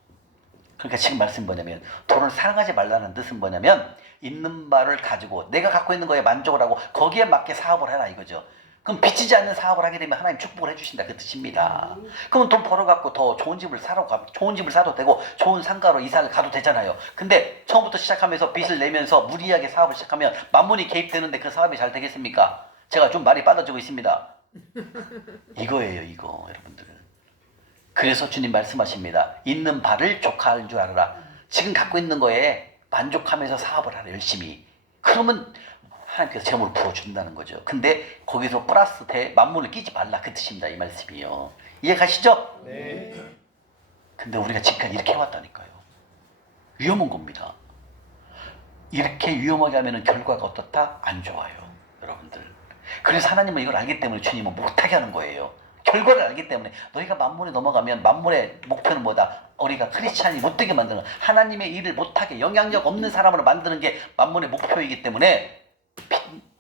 그러니까 지금 말씀 뭐냐면 돈을 사랑하지 말라는 뜻은 뭐냐면 있는 말을 가지고 내가 갖고 있는 거에 만족을 하고 거기에 맞게 사업을 해라 이거죠. 그럼 빚지지 않는 사업을 하게 되면 하나님 축복을 해주신다 그 뜻입니다. 그럼 돈 벌어갖고 더 좋은 집을 좋은 집을 사도 되고 좋은 상가로 이사를 가도 되잖아요. 근데 처음부터 시작하면서 빚을 내면서 무리하게 사업을 시작하면 만문이 개입되는데 그 사업이 잘 되겠습니까? 제가 좀 말이 빠져지고 있습니다. 이거예요, 이거 여러분들. 그래서 주님 말씀하십니다. 있는 바를 조카할 줄 알아라. 지금 갖고 있는 거에 만족하면서 사업을 하라 열심히. 그러면 하나님께서 재물을 부어준다는 거죠. 근데 거기서 플러스 만문을 끼지 말라 그 뜻입니다. 이 말씀이요. 이해 가시죠? 네. 근데 우리가 지금까지 이렇게 해왔다니까요. 위험한 겁니다. 이렇게 위험하게 하면 결과가 어떻다? 안 좋아요. 여러분들. 그래서 하나님은 이걸 알기 때문에 주님은 못하게 하는 거예요. 결과를 알기 때문에 너희가 만문에 넘어가면 만문의 목표는 뭐다? 우리가 크리스찬이 못되게 만드는 하나님의 일을 못하게 영향력 없는 사람으로 만드는 게 만문의 목표이기 때문에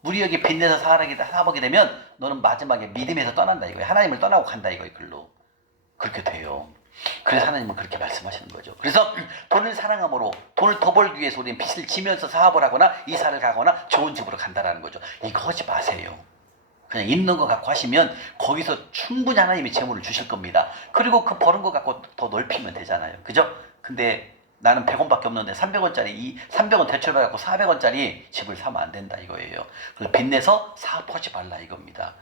무리하게 빚내서 살아보게 되면 너는 마지막에 믿음에서 떠난다 이거예요. 하나님을 떠나고 간다 이거예요. 글로. 그렇게 돼요. 그래서 하나님은 그렇게 말씀하시는 거죠. 그래서 돈을 사랑함으로 돈을 더 벌기 위해서 우리는 빚을 지면서 사업을 하거나 이사를 가거나 좋은 집으로 간다라는 거죠. 이거 하지 마세요. 그냥 있는 거 갖고 하시면 거기서 충분히 하나님이 재물을 주실 겁니다. 그리고 그 버는 거 갖고 더 넓히면 되잖아요. 그죠? 근데 나는 100원밖에 없는데 300원짜리 300원 대출을 갖고 400원짜리 집을 사면 안 된다 이거예요. 그래서 빚내서 사업하지 말라 이겁니다.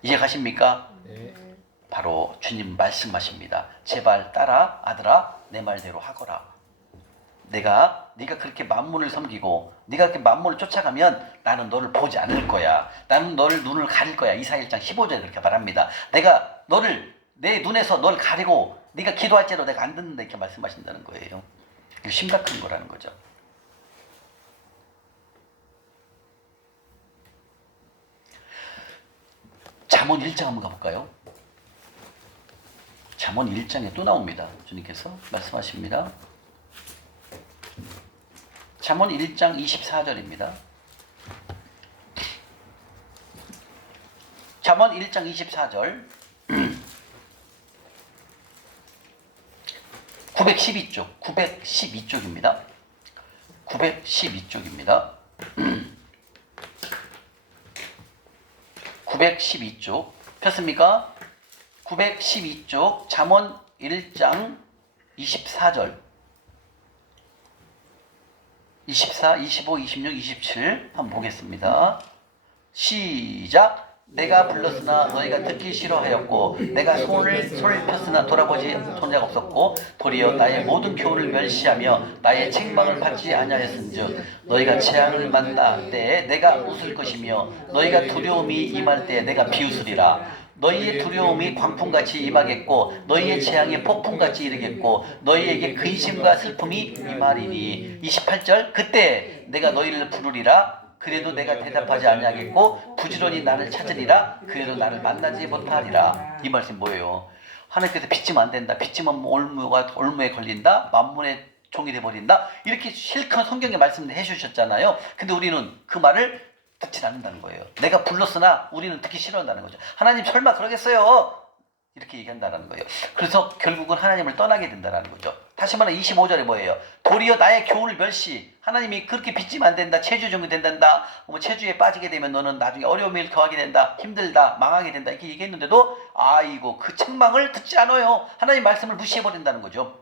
이해 가십니까? 네. 바로 주님 말씀하십니다. 제발 딸아 아들아 내 말대로 하거라. 네가 그렇게 만문을 섬기고 네가 그렇게 만문을 쫓아가면 나는 너를 보지 않을 거야. 나는 너를 눈을 가릴 거야. 이사야 1장 15절에 그렇게 말합니다. 내가 너를 내 눈에서 널 가리고 네가 기도할지라도 내가 안 듣는다 이렇게 말씀하신다는 거예요. 이거 심각한 거라는 거죠. 잠언 1장 한번 가볼까요? 잠언 1장에 또 나옵니다. 주님께서 말씀하십니다. 잠언 1장 24절입니다. 잠언 1장 24절 912쪽 912쪽입니다. 912쪽입니다. 912쪽 폈습니까? 912쪽 잠언 1장 24절 24, 25, 26, 27 한번 보겠습니다. 시작. 내가 불렀으나 너희가 듣기 싫어하였고 내가 손을 폈으나 돌아보지 손자가 없었고 도리어 나의 모든 교훈을 멸시하며 나의 책망을 받지 아니하였은즉 너희가 재앙을 만날 때에 내가 웃을 것이며 너희가 두려움이 임할 때에 내가 비웃으리라. 너희의 두려움이 광풍같이 임하겠고 너희의 재앙이 폭풍같이 이르겠고 너희에게 근심과 슬픔이 임하리니. 28절 그때 내가 너희를 부르리라. 그래도 내가 대답하지 아니하겠고 부지런히 나를 찾으리라. 그래도 나를 만나지 못하리라. 이 말씀 뭐예요? 하나님께서 빚지면 안 된다. 빚지면 올무에 걸린다. 만문의 종이 돼버린다. 이렇게 실컷 성경에 말씀을 해주셨잖아요. 근데 우리는 그 말을 듣지 않는다는 거예요. 내가 불렀으나 우리는 듣기 싫어한다는 거죠. 하나님 설마 그러겠어요? 이렇게 얘기한다는 거예요. 그래서 결국은 하나님을 떠나게 된다는 거죠. 다시 말해 25절에 뭐예요? 도리어 나의 교훈을 멸시. 하나님이 그렇게 빚지면 안 된다. 체주 정이 된단다. 뭐 체주에 빠지게 되면 너는 나중에 어려움을 더하게 된다. 힘들다. 망하게 된다. 이렇게 얘기했는데도 아이고 그 책망을 듣지 않아요. 하나님 말씀을 무시해버린다는 거죠.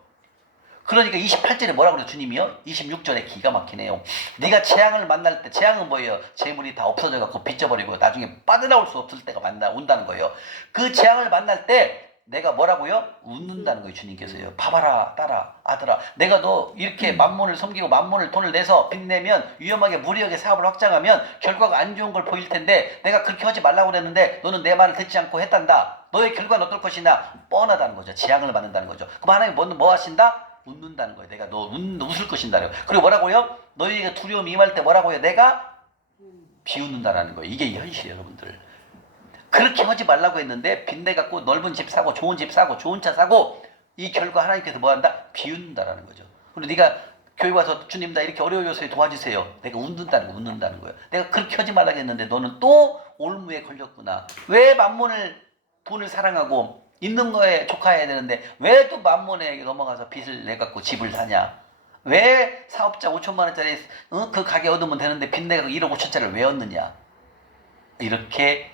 그러니까 28절에 뭐라고 그래요? 주님이요? 26절에 기가 막히네요. 네가 재앙을 만날 때 재앙은 뭐예요? 재물이 다 없어져갖고 빚져버리고 나중에 빠져나올 수 없을 때가 온다는 거예요. 그 재앙을 만날 때 내가 뭐라고요? 웃는다는 거예요. 주님께서요. 봐봐라 딸아 아들아 내가 너 이렇게 만문을 섬기고 만문을 돈을 내서 빚내면 위험하게 무리하게 사업을 확장하면 결과가 안 좋은 걸 보일 텐데 내가 그렇게 하지 말라고 그랬는데 너는 내 말을 듣지 않고 했단다. 너의 결과는 어떨 것이냐? 뻔하다는 거죠. 재앙을 받는다는 거죠. 그럼 하나님 뭐 하신다? 웃는다는 거예요. 내가 너 웃을 것인다요. 그리고 뭐라고요? 너희가 두려움이 임할 때 뭐라고요? 내가 비웃는다라는 거예요. 이게 현실이에요, 여러분들. 그렇게 하지 말라고 했는데 빚내갖고 넓은 집 사고 좋은 집 사고 좋은 차 사고 이 결과 하나님께서 뭐한다? 비웃는다라는 거죠. 그리고 네가 교회 와서 주님 나 이렇게 어려워져서 도와주세요. 내가 웃는다는 거예요. 내가 그렇게 하지 말라고 했는데 너는 또 올무에 걸렸구나. 왜 돈을 사랑하고 있는 거에 족하해야 되는데 왜 또 만문에 넘어가서 빚을 내갖고 집을 사냐? 왜 사업자 5천만 원짜리 그 가게 얻으면 되는데 빚 내갖고 1억 5천짜리를 왜 얻느냐? 이렇게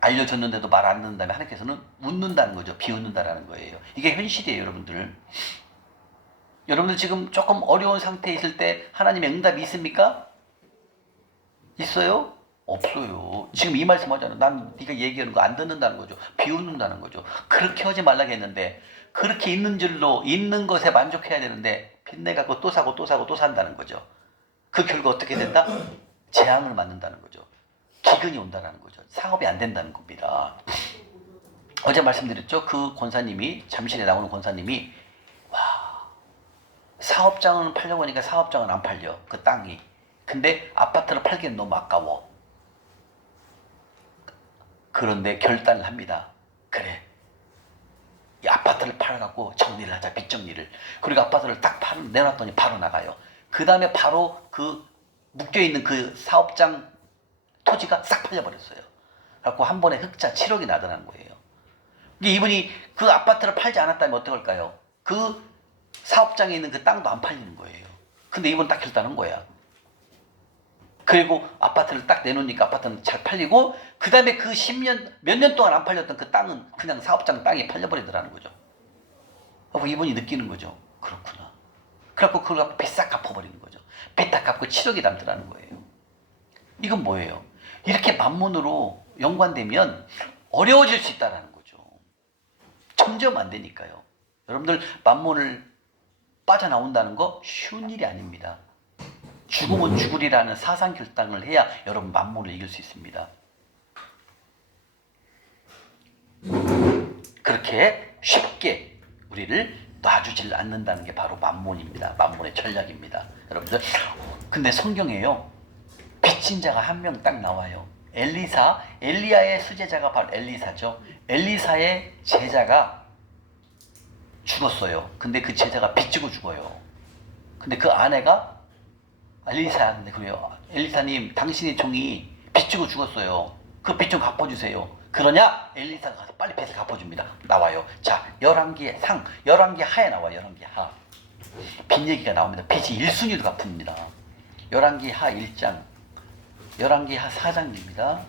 알려줬는데도 말 안 듣는다면 하나님께서는 웃는다는 거죠. 비웃는다라는 거예요. 이게 현실이에요, 여러분들. 여러분들 지금 조금 어려운 상태에 있을 때 하나님의 응답이 있습니까? 있어요? 없어요. 지금 이 말씀 하잖아요. 난 네가 얘기하는 거 안 듣는다는 거죠. 비웃는다는 거죠. 그렇게 하지 말라고 했는데 그렇게 있는 줄로 있는 것에 만족해야 되는데 빚내 갖고 또 사고 또 사고 또 산다는 거죠. 그 결과 어떻게 된다? 재앙을 맞는다는 거죠. 기근이 온다는 거죠. 상업이 안 된다는 겁니다. 어제 말씀드렸죠. 그 권사님이 잠실에 나오는 권사님이 사업장은 팔려고 하니까 사업장은 안 팔려. 그 땅이. 근데 아파트를 팔기엔 너무 아까워. 그런데 결단을 합니다. 그래. 이 아파트를 팔아갖고 정리를 하자. 빚 정리를. 그리고 아파트를 딱 내놨더니 바로 나가요. 그 다음에 바로 그 묶여있는 그 사업장 토지가 싹 팔려버렸어요. 그래갖고 한 번에 흑자 7억이 나더라는 거예요. 이분이 그 아파트를 팔지 않았다면 어떡할까요? 그 사업장에 있는 그 땅도 안 팔리는 거예요. 근데 이분 딱 결단한 거야. 그리고 아파트를 딱 내놓으니까 아파트는 잘 팔리고 그 다음에 그 10년 몇 년 동안 안 팔렸던 그 땅은 그냥 사업장 땅이 팔려버리더라는 거죠. 그리고 이분이 느끼는 거죠. 그렇구나. 그래갖고 그걸 갖고 빚 싹 갚아버리는 거죠. 빚 다 갚고 7억이 남더라는 거예요. 이건 뭐예요? 이렇게 만문으로 연관되면 어려워질 수 있다는 거죠. 점점 안 되니까요. 여러분들 만문을 빠져나온다는 거 쉬운 일이 아닙니다. 죽으면 죽으리라는 사상 결단을 해야 여러분 만문을 이길 수 있습니다. 그렇게 쉽게 우리를 놔주질 않는다는 게 바로 만문입니다. 만문의 전략입니다. 여러분들 근데 성경에요. 빚진 자가 한 명 딱 나와요. 엘리야의 수제자가 바로 엘리사죠. 엘리사의 제자가 죽었어요. 근데 그 제자가 빚지고 죽어요. 근데 그 아내가 엘리사한테 그래요. 엘리사님, 당신의 종이 빚지고 죽었어요. 그 빚 좀 갚아주세요. 그러냐? 엘리사가 가서 빨리 빚을 갚아줍니다. 나와요. 자, 11개의 상, 11개 하에 나와요. 11개 하. 빚 얘기가 나옵니다. 빚이 1순위로 갚습니다. 11개 하 1장, 11개 하 4장입니다.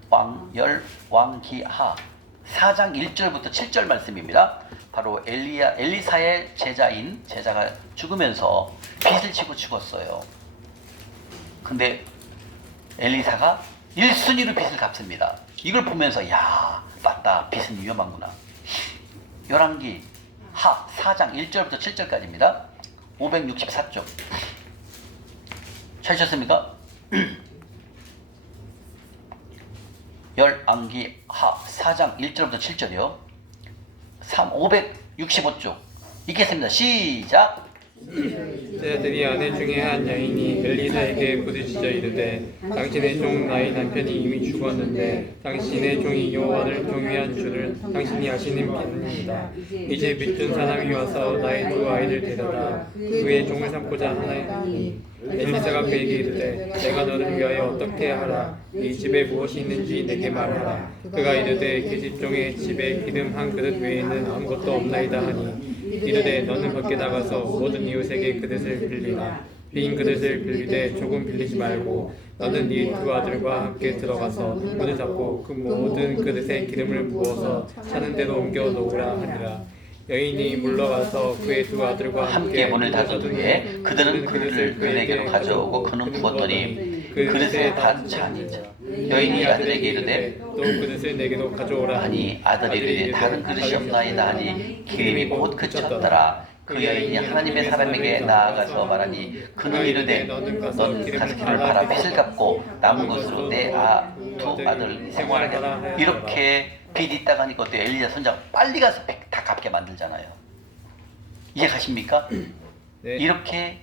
열왕기하 4장 1절부터 7절 말씀입니다. 바로 엘리사의 제자가 죽으면서 빚을 지고 죽었어요. 근데 엘리사가 1순위로 빚을 갚습니다. 이걸 보면서 야, 맞다. 빚은 위험한구나. 열왕기 하 4장 1절부터 7절까지입니다. 564쪽. 찾으셨습니까? 열왕기 하 4장 1절부터 7절이요. 565쪽 읽겠습니다. 시작. 제자들이 아내 중에 한 여인이 엘리사에게 부르짖어 이르되 당신의 종 나의 남편이 이미 죽었는데 당신의 종이 여호와를 경외한 줄을 당신이 아시는 믿습니다. 이제 믿준 사람이 와서 나의 두 아이를 데려다 그의 종을 삼고자 하나니 엘리사가 그에게 이르되 내가 너를 위하여 어떻게 하라. 이 집에 무엇이 있는지 내게 말하라. 그가 이르되 계집종의 집에 기름 한 그릇 외에는 아무것도 없나이다 하니 이르되 너는 밖에 나가서 모든 이웃에게 그릇을 빌리라. 빈 그릇을 빌리되 조금 빌리지 말고 너는 네 두 아들과 함께 들어가서 문을 닫고 그 모든 그릇에 기름을 부어서 사는 데로 옮겨 놓으라 하니라. 여인이 물러가서 그의 두 아들과 함께 문을 닫은 후에 그들은 그릇을 그에게로 가져오고 그는 부었더니 그릇에 다 찬이 여인이 아들에게 이르되 또 그릇을 내게로 가져오라 하니 아들이 이르되 다른 그릇이 없나이다 하니 기름이 곧 그쳤더라. 그 여인이 하나님의 사람에게 나아가서 말하니 그는 이르되 넌 가서 기름을 팔아 빚을 갚고 남은 것으로 내 두 아들 생활하게 하라. 이렇게 빚 있다가 하니까 어때요? 엘리야 선자가 빨리 가서 다 갚게 만들잖아요. 이해 가십니까? 네. 이렇게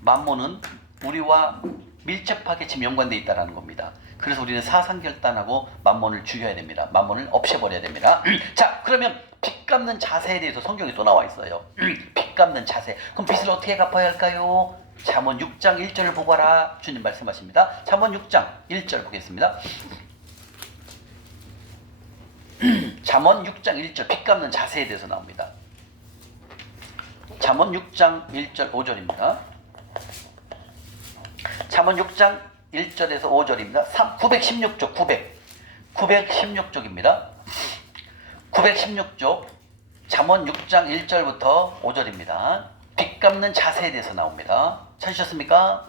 만몬은 우리와 밀접하게 지금 연관되어 있다는 겁니다. 그래서 우리는 사상결단하고 만몬을 죽여야 됩니다. 만몬을 없애버려야 됩니다. 자, 그러면 빚 갚는 자세에 대해서 성경에 또 나와 있어요. 빚 갚는 자세. 그럼 빚을 어떻게 갚아야 할까요? 잠언 6장 1절을 보고 하라. 주님 말씀하십니다. 잠언 6장 1절 보겠습니다. 잠언 6장 1절 빚 갚는 자세에 대해서 나옵니다. 잠언 6장 1절 5절입니다. 잠언 6장 1절에서 5절입니다. 916쪽 916쪽입니다. 916쪽 잠언 6장 1절부터 5절입니다. 빚 갚는 자세에 대해서 나옵니다. 찾으셨습니까?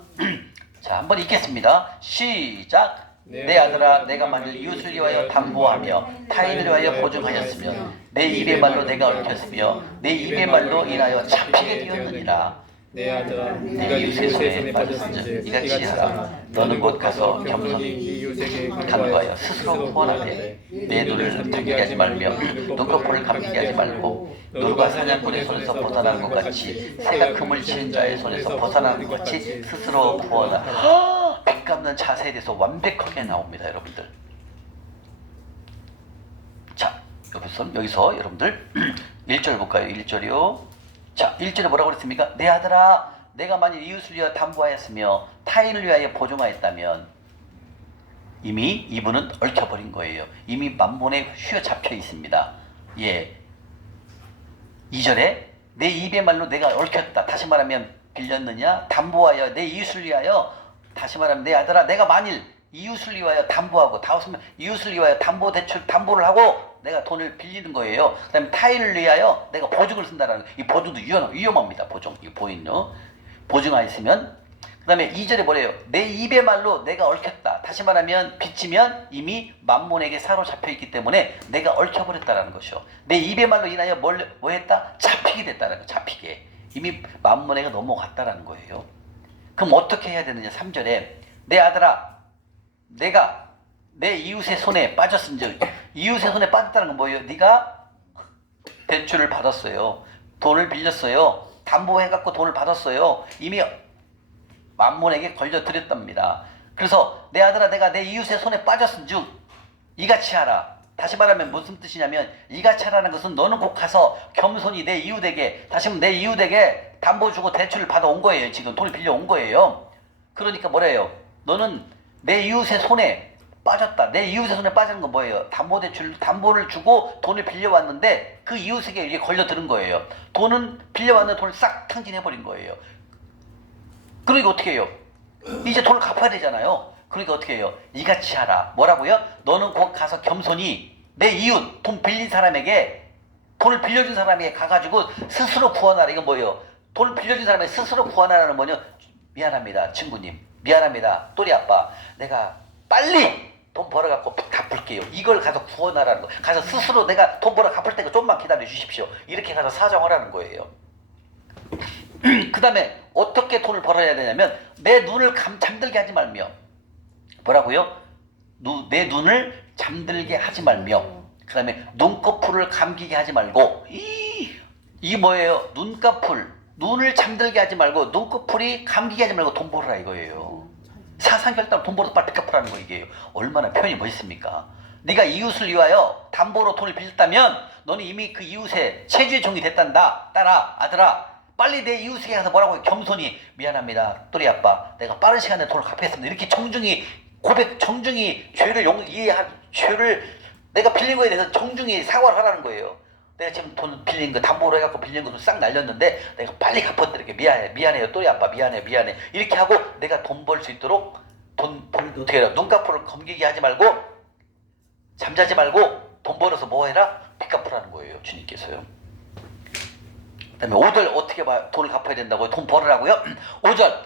자, 한번 읽겠습니다. 시작. 내 아들아, 내가 만일 이웃을 위하여 담보하며 타인을 위하여 보증하였으면 내 입의 말로 내가 얽혔으며 내 입의 말로 인하여 잡히게 되었느니라. 내 아들아, 네가 이웃의 손에 빠졌은즉 이같이 하라. 너는 곧 가서 겸손히 이웃에게 간구하여 스스로 후원하되 내 눈을 감기게 하지 말며 눈꺼풀을 감기게 하지 말고 누가 사냥꾼의 손에서 벗어나는 것 같이 새가 금을 치는 자의 손에서 벗어나는 것 같이 스스로 구원하라. 빚 갚는 자세에 대해서 완벽하게 나옵니다, 여러분들. 자, 여기서 여러분들 1절 볼까요? 1절이요. 자, 1절에 뭐라고 그랬습니까? 내 아들아, 내가 만일 이웃을 위하여 담보하였으며 타인을 위하여 보증하였다면, 이미 이분은 얽혀버린 거예요. 이미 만본에 휘어잡혀 있습니다. 예. 2절에 내 입의 말로 내가 얽혔다. 다시 말하면 빌렸느냐? 담보하여 내 이웃을 위하여, 다시 말하면 내 아들아, 내가 만일 이웃을 위하여 담보하고, 다음은 이웃을 위하여 담보를 하고 내가 돈을 빌리는 거예요. 그 다음에 타인을 위하여 내가 보증을 쓴다는, 이 보증도 위험합니다. 보증. 이거 보이죠? 보증하였으면, 그 다음에 2절에 뭐래요? 내 입의 말로 내가 얽혔다. 다시 말하면 빚지면 이미 만몬에게 사로잡혀 있기 때문에 내가 얽혀버렸다는 것이요. 내 입의 말로 인하여 뭐 했다? 잡히게 됐다는 거. 잡히게. 이미 만몬에게 넘어갔다는 거예요. 그럼 어떻게 해야 되느냐? 3절에 내 아들아, 내가 내 이웃의 손에 빠졌은즉, 이웃의 손에 빠졌다는 건 뭐예요? 네가 대출을 받았어요. 돈을 빌렸어요. 담보해갖고 돈을 받았어요. 이미 만몬에게 걸려들였답니다. 그래서 내 아들아, 내가 내 이웃의 손에 빠졌은즉 이같이 하라. 다시 말하면 무슨 뜻이냐면, 이같이 하라는 것은 너는 곧 가서 겸손히 내 이웃에게, 다시 말하면 내 이웃에게 담보 주고 대출을 받아온 거예요. 지금 돈을 빌려온 거예요. 그러니까 뭐래요? 너는 내 이웃의 손에 빠졌다. 내 이웃의 손에 빠지는 건 뭐예요? 담보를 주고 돈을 빌려왔는데 그 이웃에게 이게 걸려드는 거예요. 돈은 빌려왔는데 돈을 싹 탕진해버린 거예요. 그러니까 어떻게 해요? 이제 돈을 갚아야 되잖아요. 그러니까 어떻게 해요? 이같이 하라. 뭐라고요? 너는 곧 가서 겸손히 내 이웃, 돈 빌린 사람에게, 돈을 빌려준 사람에게 가가지고 스스로 구원하라. 이건 뭐예요? 돈을 빌려준 사람에게 스스로 구원하라는 뭐냐? 미안합니다, 친구님. 미안합니다, 또리 아빠. 내가 빨리 돈 벌어갖고 갚을게요. 이걸 가서 구원하라는 거. 가서 스스로 내가 돈 벌어 갚을 때가 좀만 기다려 주십시오. 이렇게 가서 사정하라는 거예요. 그 다음에 어떻게 돈을 벌어야 되냐면, 내 눈을 잠들게 하지 말며, 뭐라고요? 내 눈을 잠들게 하지 말며, 그 다음에 눈꺼풀을 감기게 하지 말고, 이게 뭐예요? 눈을 잠들게 하지 말고 눈꺼풀이 감기게 하지 말고 돈 벌어라 이거예요. 사상결단 돈 벌어서 빨리 갚으라는 거. 이게 얼마나 표현이 멋있습니까? 네가 이웃을 위하여 담보로 돈을 빌렸다면 너는 이미 그 이웃의 체주의 종이 됐단다. 딸아, 아들아, 빨리 내 이웃에게 가서 뭐라고 해? 겸손히 미안합니다, 또리 아빠. 내가 빠른 시간에 돈을 갚겠습니다. 이렇게 정중히 정중히 죄를 내가 빌린 거에 대해서 정중히 사과를 하라는 거예요. 내가 지금 돈 빌린 거, 담보로 해갖고 빌린 거 싹 날렸는데 내가 빨리 갚아드릴게. 미안해요, 또리 아빠. 미안해. 이렇게 하고 내가 돈 벌 수 있도록 어떻게 해라? 눈꺼풀을 검기게 하지 말고, 잠자지 말고 돈 벌어서 뭐 해라? 빚 갚으라는 거예요, 주님께서요. 그 다음에 5절 어떻게 돈을 갚아야 된다고요? 돈 벌으라고요? 5절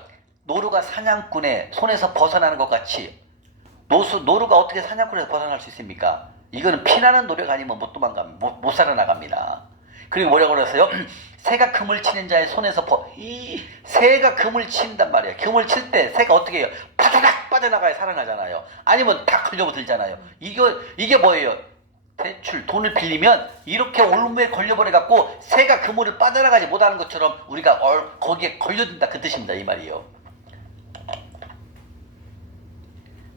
노루가 사냥꾼의 손에서 벗어나는 것 같이, 노루가 어떻게 사냥꾼에서 벗어날 수 있습니까? 이거는 피나는 노력 아니면 못 살아나갑니다. 그리고 뭐라고 그랬어요? 새가 금을 치는 자의 손에서 새가 금을 친단 말이에요. 금을 칠 때 새가 어떻게 해요? 파다닥 빠져나가야 살아나잖아요. 아니면 다 걸려들잖아요. 이게 뭐예요? 대출, 돈을 빌리면 이렇게 올무에 걸려버려갖고 새가 그물을 빠져나가지 못하는 것처럼 우리가 거기에 걸려든다, 그 뜻입니다. 이 말이에요.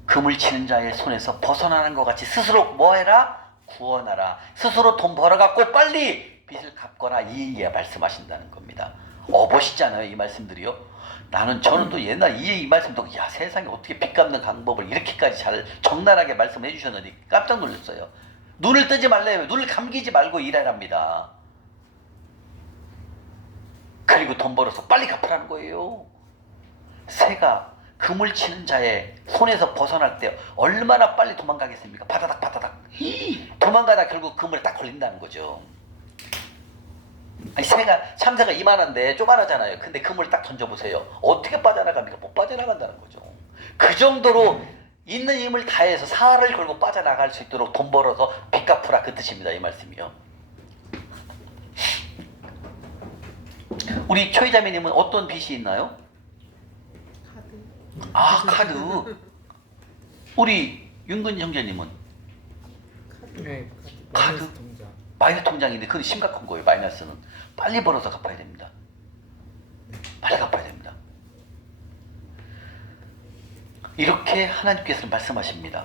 금을 치는 자의 손에서 벗어나는 것 같이 스스로 뭐해라? 구원하라. 스스로 돈 벌어갖고 빨리 빚을 갚거나, 이 말씀하신다는 겁니다. 멋있잖아요, 이 말씀들이요. 저는 또 옛날 이 말씀 듣고, 야, 세상에 어떻게 빚 갚는 방법을 이렇게까지 잘 적나라하게 말씀해 주셨는지 깜짝 놀랐어요. 눈을 뜨지 말래요. 눈을 감기지 말고 일하랍니다. 그리고 돈 벌어서 빨리 갚으라는 거예요. 새가 금을 치는 자의 손에서 벗어날 때 얼마나 빨리 도망가겠습니까? 바다닥 바다닥 도망가다 결국 그물에 딱 걸린다는 거죠. 아니 참새가 이만한데 쪼만하잖아요. 근데 그물을 딱 던져보세요. 어떻게 빠져나갑니까? 못 빠져나간다는 거죠. 그 정도로 있는 힘을 다해서 살을 걸고 빠져나갈 수 있도록 돈 벌어서 빚 갚으라, 그 뜻입니다. 이 말씀이요. 우리 초이자매님은 어떤 빚이 있나요? 카드. 아, 카드. 우리 윤근 형제님은 네, 카드? 마이너스 통장. 마이너스 통장인데 그건 심각한 거예요. 마이너스는 빨리 벌어서 갚아야 됩니다. 빨리 갚아야 됩니다. 이렇게 하나님께서는 말씀하십니다.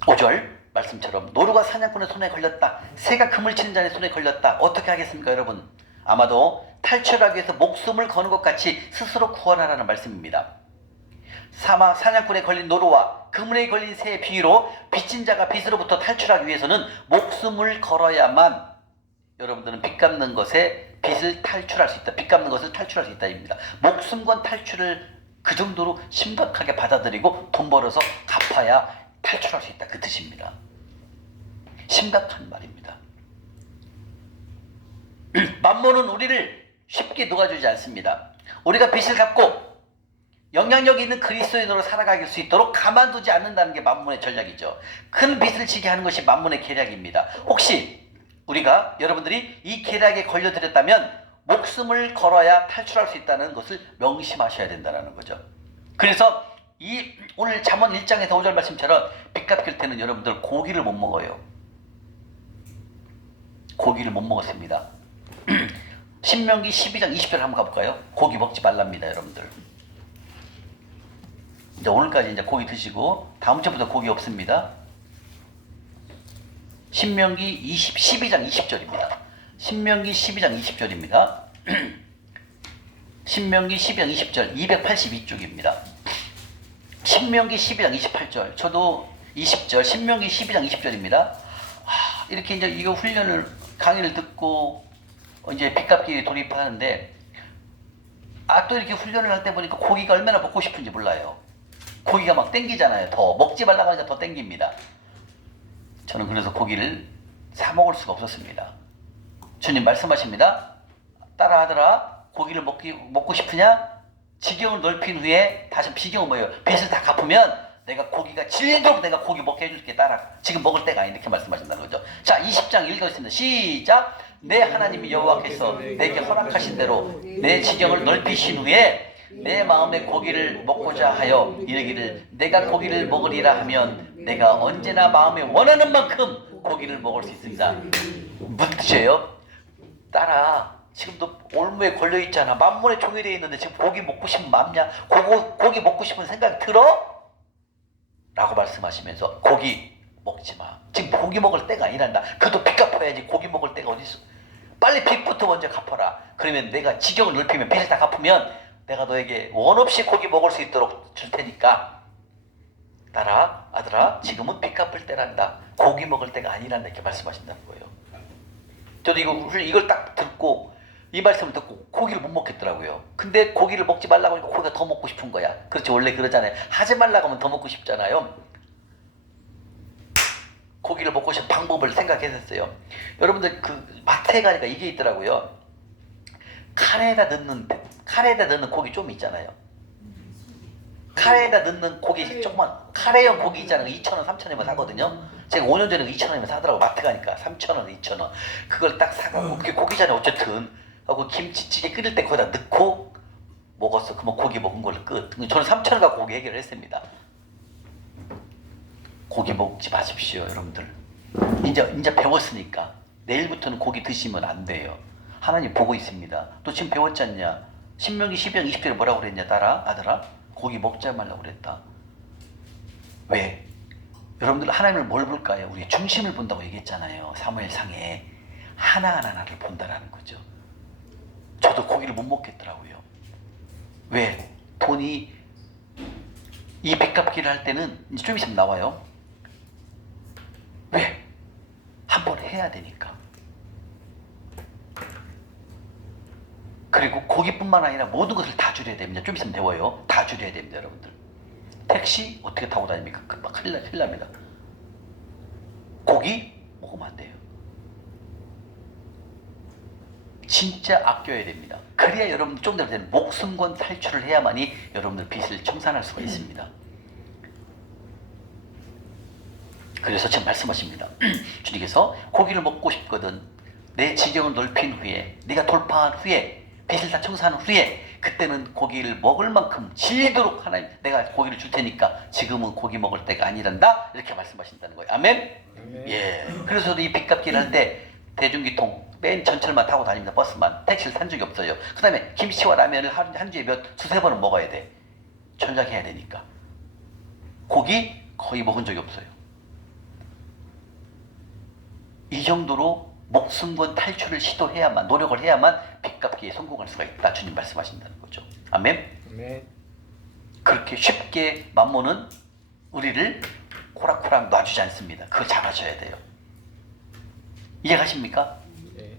5절 말씀처럼 노루가 사냥꾼의 손에 걸렸다. 새가 금을 치는 자의 손에 걸렸다. 어떻게 하겠습니까, 여러분? 아마도 탈출하기 위해서 목숨을 거는 것 같이 스스로 구원하라는 말씀입니다. 사냥꾼에 걸린 노루와 그물에 걸린 새의 비유로 빚진 자가 빚으로부터 탈출하기 위해서는 목숨을 걸어야만 여러분들은 빚 갚는 것에 빚을 탈출할 수 있다. 빚 갚는 것을 탈출할 수 있다입니다. 목숨 건 탈출을 그 정도로 심각하게 받아들이고 돈 벌어서 갚아야 탈출할 수 있다. 그 뜻입니다. 심각한 말입니다. 만몬은 우리를 쉽게 녹아주지 않습니다. 우리가 빚을 갚고 영향력 있는 그리스도인으로 살아갈 수 있도록 가만두지 않는다는 게 만몬의 전략이죠. 큰 빚을 지게 하는 것이 만몬의 계략입니다. 혹시 우리가 여러분들이 이 계략에 걸려들었다면 목숨을 걸어야 탈출할 수 있다는 것을 명심하셔야 된다는 거죠. 그래서 오늘 잠언 1장에서 5절 말씀처럼 빚 갚을 때는 여러분들 고기를 못 먹어요. 고기를 못 먹었습니다. 신명기 12장 20절 한번 가볼까요? 고기 먹지 말랍니다, 여러분들. 이제 오늘까지 이제 고기 드시고 다음 주부터 고기 없습니다. 신명기 12장 20절입니다. 신명기 12장 20절입니다. 신명기 12장 20절 282쪽입니다. 신명기 12장 28절 저도 20절 신명기 12장 20절입니다. 이렇게 이제 이거 강의를 듣고 이제 빚갚기 돌입하는데 또 이렇게 훈련을 할 때 보니까 고기가 얼마나 먹고 싶은지 몰라요. 고기가 막 땡기잖아요. 더 먹지 말라고 하니까 더 땡깁니다. 저는 그래서 고기를 사 먹을 수가 없었습니다. 주님 말씀하십니다. 따라하더라. 고기를 먹고 싶으냐? 지경을 넓힌 후에 다시 비경은 뭐예요? 빚을 다 갚으면 내가 고기가 질도록 내가 고기 먹게 해줄게. 따라. 지금 먹을 때가 아니 이렇게 말씀하신다는 거죠. 자, 20장 읽었습니다. 시작. 내 하나님 여호와께서 내게 허락하신 대로 내 지경을 넓히신 후에 내 마음에 고기를 먹고자 하여 이르기를 내가 고기를 먹으리라 하면 내가 언제나 마음에 원하는 만큼 고기를 먹을 수 있습니다. 무슨 뜻이에요? 딸아, 지금도 올무에 걸려있잖아. 만몬의 종이 되어 있는데 지금 고기 먹고 싶은 맘냐? 고기 먹고 싶은 생각 들어? 라고 말씀하시면서 고기 먹지 마. 지금 고기 먹을 때가 아니란다. 그래도 빚 갚아야지. 고기 먹을 때가 어디 있어? 빨리 빚부터 먼저 갚아라. 그러면 내가 지경을 넓히면 빚을 다 갚으면 내가 너에게 원 없이 고기 먹을 수 있도록 줄 테니까 딸아, 아들아, 지금은 빚 갚을 때란다. 고기 먹을 때가 아니란다. 이렇게 말씀하신다는 거예요. 저도 이걸 딱 듣고 이 말씀을 듣고 고기를 못 먹겠더라고요. 근데 고기를 먹지 말라고 하니까 고기가 더 먹고 싶은 거야. 그렇지, 원래 그러잖아요. 하지 말라고 하면 더 먹고 싶잖아요. 고기를 먹고 싶은 방법을 생각했었어요. 여러분들 그 마트에 가니까 이게 있더라고요. 카레에다 넣는 고기 좀 있잖아요. 카레에다 넣는 고기 조그만 카레용 고기 있잖아요. 2,000원, 3,000원이면 사거든요. 제가 5년 전에 2,000원이면 사더라고. 마트 가니까 3,000원, 2,000원. 그걸 딱 사가고 그게 고기잖아요. 어쨌든 하고 김치찌개 끓일 때 거기다 넣고 먹었어. 그러면 고기 먹은 걸로 끝. 저는 3,000원 갖고 고기 해결을 했습니다. 고기 먹지 마십시오, 여러분들. 이제 배웠으니까 내일부터는 고기 드시면 안 돼요. 하나님 보고 있습니다. 너 지금 배웠지 않냐? 신명기 12장 20절에 뭐라고 그랬냐? 딸아, 아들아, 고기 먹지 말라고 그랬다. 왜? 여러분들 하나님을 뭘 볼까요? 우리 중심을 본다고 얘기했잖아요. 사무엘상에 하나하나를 본다라는 거죠. 저도 고기를 못 먹겠더라고요. 왜? 돈이 이 빚 갚기를 할 때는 이제 좀 있으면 나와요. 왜? 한번 해야 되니까. 그리고 고기뿐만 아니라 모든 것을 다 줄여야 됩니다. 좀 있으면 배워요. 다 줄여야 됩니다, 여러분들. 택시 어떻게 타고 다닙니까? 막 큰일 납니다. 고기 먹으면 안 돼요. 진짜 아껴야 됩니다. 그래야 여러분들 좀 전에 목숨권 탈출을 해야만이 여러분들 빚을 청산할 수가 있습니다. 그래서 지금 말씀하십니다. 주님께서 고기를 먹고 싶거든 내 지경을 넓힌 후에 네가 돌파한 후에 빚을 다 청산한 후에 그때는 고기를 먹을 만큼 질도록 하나님 내가 고기를 줄 테니까 지금은 고기 먹을 때가 아니란다 이렇게 말씀하신다는 거예요. 아멘? 아멘. 예. 그래서 저도 이 빚갚기를 할 때 대중교통 맨 전철만 타고 다닙니다. 버스만. 택시를 탄 적이 없어요. 그 다음에 김치와 라면을 한 주에 두세 번은 먹어야 돼. 전략해야 되니까. 고기 거의 먹은 적이 없어요. 이 정도로 목숨권 탈출을 시도해야만, 노력을 해야만 빚갚기에 성공할 수가 있다. 주님 말씀하신다는 거죠. 아멘? 아멘. 그렇게 쉽게 만몬은 우리를 호락호락 놔주지 않습니다. 그걸 잘하셔야 돼요. 이해가십니까? 네.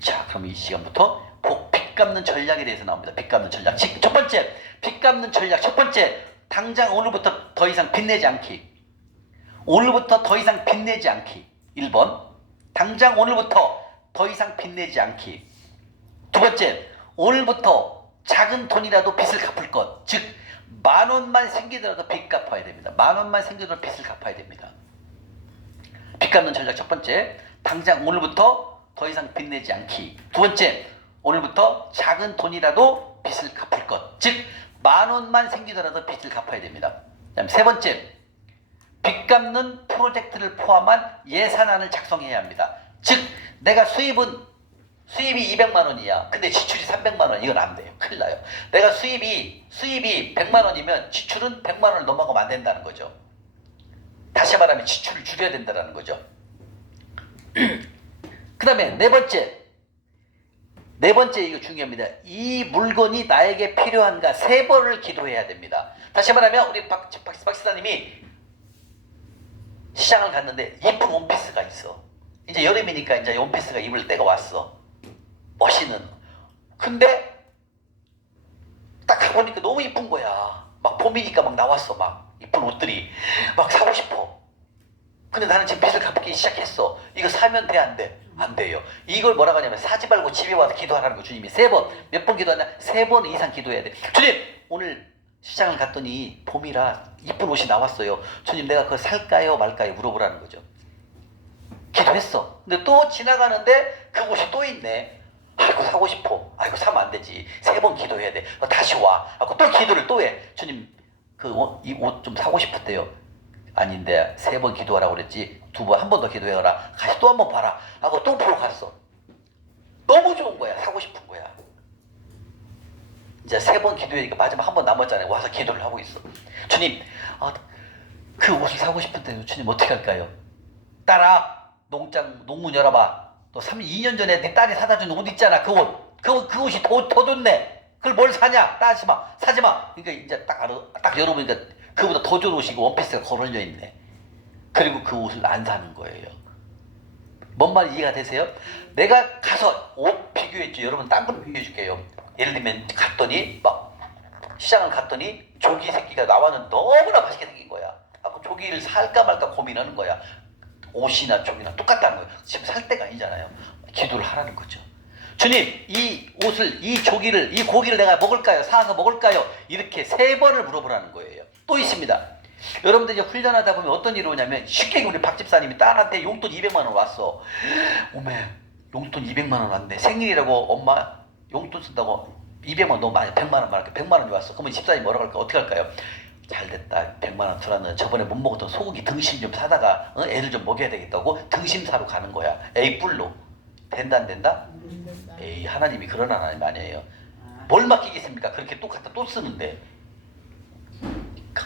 자, 그럼 이 시간부터 빚 갚는 전략에 대해서 나옵니다. 빚 갚는 전략. 첫 번째, 빚 갚는 전략. 첫 번째, 당장 오늘부터 더 이상 빚내지 않기. 오늘부터 더 이상 빚내지 않기. 1번, 당장 오늘부터 더 이상 빚내지 않기. 두 번째, 오늘부터 작은 돈이라도 빚을 갚을 것. 즉, 10,000원만 생기더라도 빚 갚아야 됩니다. 10,000원만 생기더라도 빚을 갚아야 됩니다. 빚 갚는 전략 첫 번째, 당장 오늘부터 더 이상 빚내지 않기. 두 번째, 오늘부터 작은 돈이라도 빚을 갚을 것. 즉, 10,000원만 생기더라도 빚을 갚아야 됩니다. 그다음 세 번째, 빚 갚는 프로젝트를 포함한 예산안을 작성해야 합니다. 즉, 내가 수입이 200만 원이야. 근데 지출이 300만 원. 이건 안 돼요. 큰일 나요. 내가 수입이 100만 원이면 지출은 100만 원을 넘어가면 안 된다는 거죠. 다시 말하면 지출을 줄여야 된다는 거죠. 그 다음에 네 번째 이거 중요합니다. 이 물건이 나에게 필요한가 3번을 기도해야 됩니다. 다시 말하면 우리 박 박사님이 시장을 갔는데 예쁜 원피스가 있어. 이제 여름이니까 이제 원피스가 입을 때가 왔어. 멋있는. 근데 딱 가보니까 너무 이쁜 거야. 막 봄이니까 막 나왔어. 막 이쁜 옷들이 막 사고 싶어. 근데 나는 지금 빚을 갚기 시작했어. 이거 사면 돼, 안 돼? 안 돼요. 이걸 뭐라고 하냐면 사지 말고 집에 와서 기도하라는 거. 주님이 3번. 몇 번 기도하냐? 3번 이상 기도해야 돼. 주님, 오늘 시장을 갔더니 봄이라 이쁜 옷이 나왔어요. 주님, 내가 그거 살까요 말까요 물어보라는 거죠. 기도했어. 근데 또 지나가는데 그 옷이 또 있네. 아이고 사고 싶어. 아이고 사면 안 되지. 3번 기도해야 돼. 다시 와. 하고 또 기도를 또 해. 주님, 이 옷 좀 사고 싶었대요. 아닌데 3번 기도하라고 그랬지. 2번, 한 번 더 기도해라. 다시 또 한 번 봐라. 하고 또 보러 갔어. 너무 좋은 거야. 사고 싶은 거야. 이제 3번 기도하니까 마지막 한 번 남았잖아요. 와서 기도를 하고 있어. 주님, 그 옷을 사고 싶은데 주님 어떻게 할까요? 딸아, 농문 열어봐. 너 2년 전에 네 딸이 사다 준 옷 있잖아. 그 옷. 그 옷이 더 좋네. 그걸 뭘 사냐? 따지 마. 사지 마. 그러니까 이제 딱 열어보니까 그보다 더 좋은 옷이고 원피스가 걸어져 있네. 그리고 그 옷을 안 사는 거예요. 뭔 말 이해가 되세요? 내가 가서 옷 비교했죠. 여러분 딴 걸 비교해 줄게요. 예를 들면 갔더니 막 시장을 갔더니 조기 새끼가 나왔는데 너무나 맛있게 생긴 거야. 그 조기를 살까 말까 고민하는 거야. 옷이나 조기나 똑같다는 거예요. 지금 살 때가 아니잖아요. 기도를 하라는 거죠. 주님, 이 옷을, 이 조기를, 이 고기를 내가 먹을까요? 사서 먹을까요? 이렇게 3번을 물어보라는 거예요. 또 있습니다. 여러분들 이제 훈련하다 보면 어떤 일이 오냐면 쉽게 우리 박 집사님이 딸한테 용돈 200만 원 왔어. 오메, 용돈 200만 원 왔네. 생일이라고 엄마 용돈 쓴다고 200만 원 너무 많이 100만 원 말할게. 100만 원이 왔어. 그러면 집사님이 뭐라고 할까? 어떻게 할까요? 잘됐다. 100만 원 들었는 저번에 못 먹었던 소고기 등심 좀 사다가 애들 좀 먹여야 되겠다고 등심 사러 가는 거야. 에이 뿔로. 된다 안 된다? 에이, 하나님이 그런 하나님 아니에요. 뭘 맡기겠습니까? 그렇게 똑같다 또 쓰는데.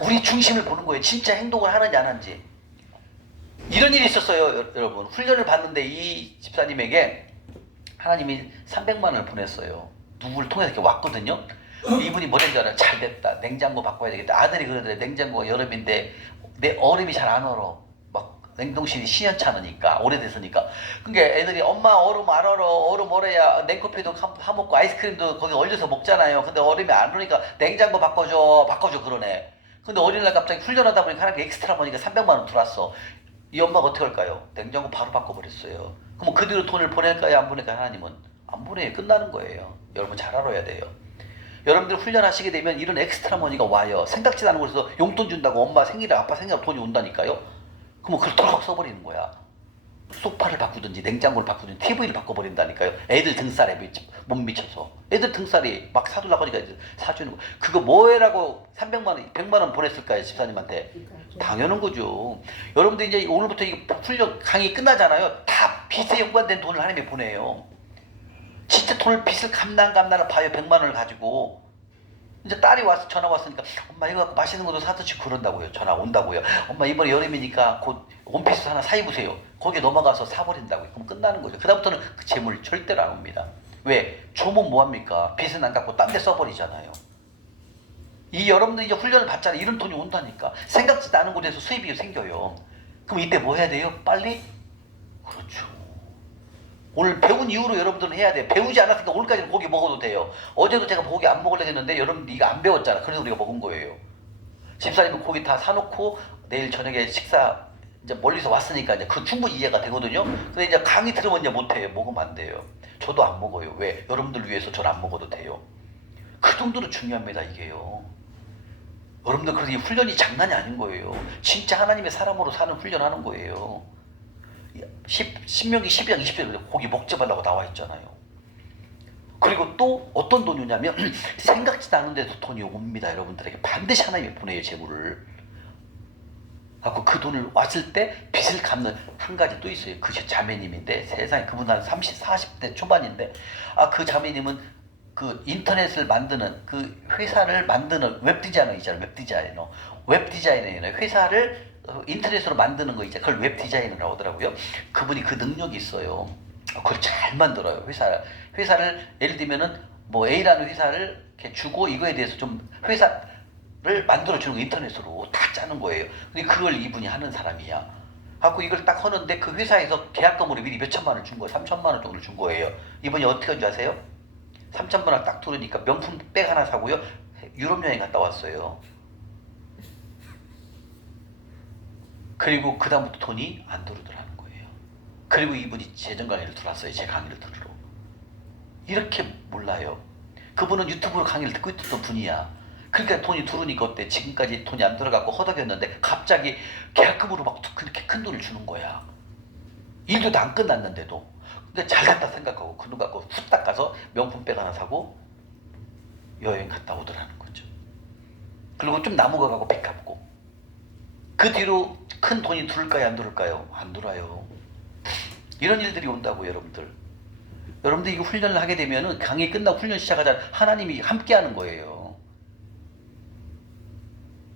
우리 중심을 보는 거예요. 진짜 행동을 하는지 안 하는지. 이런 일이 있었어요. 여러분. 훈련을 받는데 이 집사님에게 하나님이 300만 원을 보냈어요. 누구를 통해서 이렇게 왔거든요. 이분이 뭐랬는지 알아요? 잘됐다. 냉장고 바꿔야 되겠다. 아들이 그러더래. 냉장고가 여름인데 내 얼음이 잘 안 얼어. 막 냉동실이 시연찮으니까 오래됐으니까. 그러니까 애들이 엄마 얼음 안 얼어, 얼음 얼어야 냉커피도 사 먹고 아이스크림도 거기 얼려서 먹잖아요. 근데 얼음이 안 오니까 냉장고 바꿔줘 그러네. 근데 어린이날 갑자기 훈련하다 보니까 하나님 엑스트라 머니가 300만 원 들어왔어. 이 엄마가 어떻게 할까요? 냉장고 바로 바꿔버렸어요. 그럼 그 뒤로 돈을 보낼까요? 안 보낼까요? 하나님은 안 보내요. 끝나는 거예요. 여러분 잘 알아야 돼요. 여러분들 훈련하시게 되면 이런 엑스트라 머니가 와요. 생각지도 않은 곳에서 용돈 준다고 엄마 생일에 아빠 생일에 돈이 온다니까요. 그러면 그걸 덜컥 써버리는 거야. 소파를 바꾸든지 냉장고를 바꾸든지 TV를 바꿔버린다니까요. 애들 등살에 못 미쳐서. 애들 등살이 막 사둘라고 하니까 사주는 거. 그거 뭐해라고 300만 원, 100만 원 보냈을까요? 집사님한테. 당연한 거죠. 여러분들 이제 오늘부터 이 훈련 강의 끝나잖아요. 다 빚에 연관된 돈을 하나님이 보내요. 진짜 돈을 빚을 감당을 봐요. 100만 원을 가지고. 이제 딸이 와서 전화 왔으니까 엄마 이거 갖고 맛있는 것도 사드시고 그런다고요. 전화 온다고요. 엄마 이번에 여름이니까 곧 원피스 하나 사 입으세요. 거기에 넘어가서 사버린다고요. 그럼 끝나는 거죠. 그다음부터는 그 재물 절대로 안 옵니다. 왜? 주면 뭐합니까? 빚은 안 갚고 딴 데 써버리잖아요. 이 여러분들 이제 훈련을 받잖아요. 이런 돈이 온다니까. 생각지도 않은 곳에서 수입이 생겨요. 그럼 이때 뭐 해야 돼요? 빨리? 그렇죠. 오늘 배운 이후로 여러분들은 해야 돼요. 배우지 않았으니까 오늘까지는 고기 먹어도 돼요. 어제도 제가 고기 안 먹으려고 했는데 여러분 이거 안 배웠잖아. 그래서 우리가 먹은 거예요. 집사님은 고기 다 사놓고 내일 저녁에 식사 이제 멀리서 왔으니까 이제 그 충분히 이해가 되거든요. 근데 이제 강의 들으면 이제 못해요. 먹으면 안 돼요. 저도 안 먹어요. 왜? 여러분들 위해서 저는 안 먹어도 돼요. 그 정도로 중요합니다. 이게요. 여러분들 그래서 이 훈련이 장난이 아닌 거예요. 진짜 하나님의 사람으로 사는 훈련하는 거예요. 신명기 12장 20절에 고기 먹지 말라고 나와 있잖아요. 그리고 또 어떤 돈이 오냐면 생각지도 않은 데서 돈이 옵니다. 여러분들에게 반드시 하나님이 보내요. 재물을. 하고 그 돈을 왔을 때 빚을 갚는 한 가지 또 있어요. 그 자매님인데 세상에 그분 한 30, 40대 초반인데 그 자매님은 그 인터넷을 만드는 그 회사를 만드는 웹디자이너 있잖아요. 웹디자이너 회사를 인터넷으로 만드는 거 있잖아요. 그걸 웹디자이너라고 하더라고요. 그분이 그 능력이 있어요. 그걸 잘 만들어요. 회사를 예를 들면은 뭐 A라는 회사를 이렇게 주고 이거에 대해서 좀 회사를 만들어주는 거 인터넷으로 다 짜는 거예요. 근데 그걸 이분이 하는 사람이야. 하고 이걸 딱 하는데 그 회사에서 계약금으로 미리 몇 천만 원을 준 거예요. 3천만 원 정도를 준 거예요. 이분이 어떻게 한 줄 아세요? 3천만 원 딱 들으니까 명품 백 하나 사고요. 유럽 여행 갔다 왔어요. 그리고 그 다음부터 돈이 안 들어오더라는 거예요. 그리고 이분이 재정 강의를 들어왔어요. 제 강의를 들으러. 이렇게 몰라요. 그분은 유튜브로 강의를 듣고 있던 분이야. 그러니까 돈이 들어오니까 어때? 지금까지 돈이 안 들어가고 허덕였는데 갑자기 계약금으로 막 그렇게 큰 돈을 주는 거야. 일도 다 안 끝났는데도. 근데 잘 갔다 생각하고 그 돈 갖고 후딱 가서 명품백 하나 사고 여행 갔다 오더라는 거죠. 그리고 좀 나무가 가고 빚 갚고. 그 뒤로 큰 돈이 들을까요? 안 들을까요? 안 들어요. 이런 일들이 온다고 여러분들. 여러분들 이거 훈련을 하게 되면은 강의 끝나고 훈련 시작하자 하나님이 함께 하는 거예요.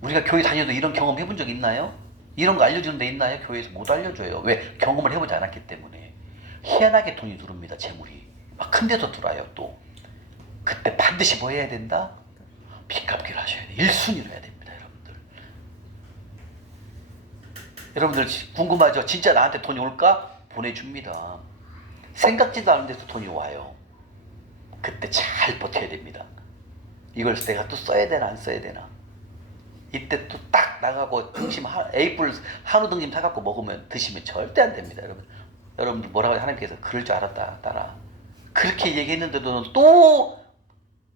우리가 교회 다녀도 이런 경험 해본 적 있나요? 이런 거 알려주는 데 있나요? 교회에서 못 알려줘요. 왜? 경험을 해보지 않았기 때문에. 희한하게 돈이 들어옵니다. 재물이. 막 큰 데서 들어와요 또. 그때 반드시 뭐 해야 된다? 빚 갚기를 하셔야 돼요. 1순위로 해야 됩니다. 여러분들 궁금하죠? 진짜 나한테 돈이 올까? 보내줍니다. 생각지도 않은 데서 돈이 와요. 그때 잘 버텨야 됩니다. 이걸 내가 또 써야 되나 안 써야 되나. 이때 또 딱 나가고 등심 에이플 한우 등심 사갖고 먹으면 드시면 절대 안 됩니다. 여러분들 뭐라고 하나님께서 그럴 줄 알았다 따라. 그렇게 얘기했는데도 또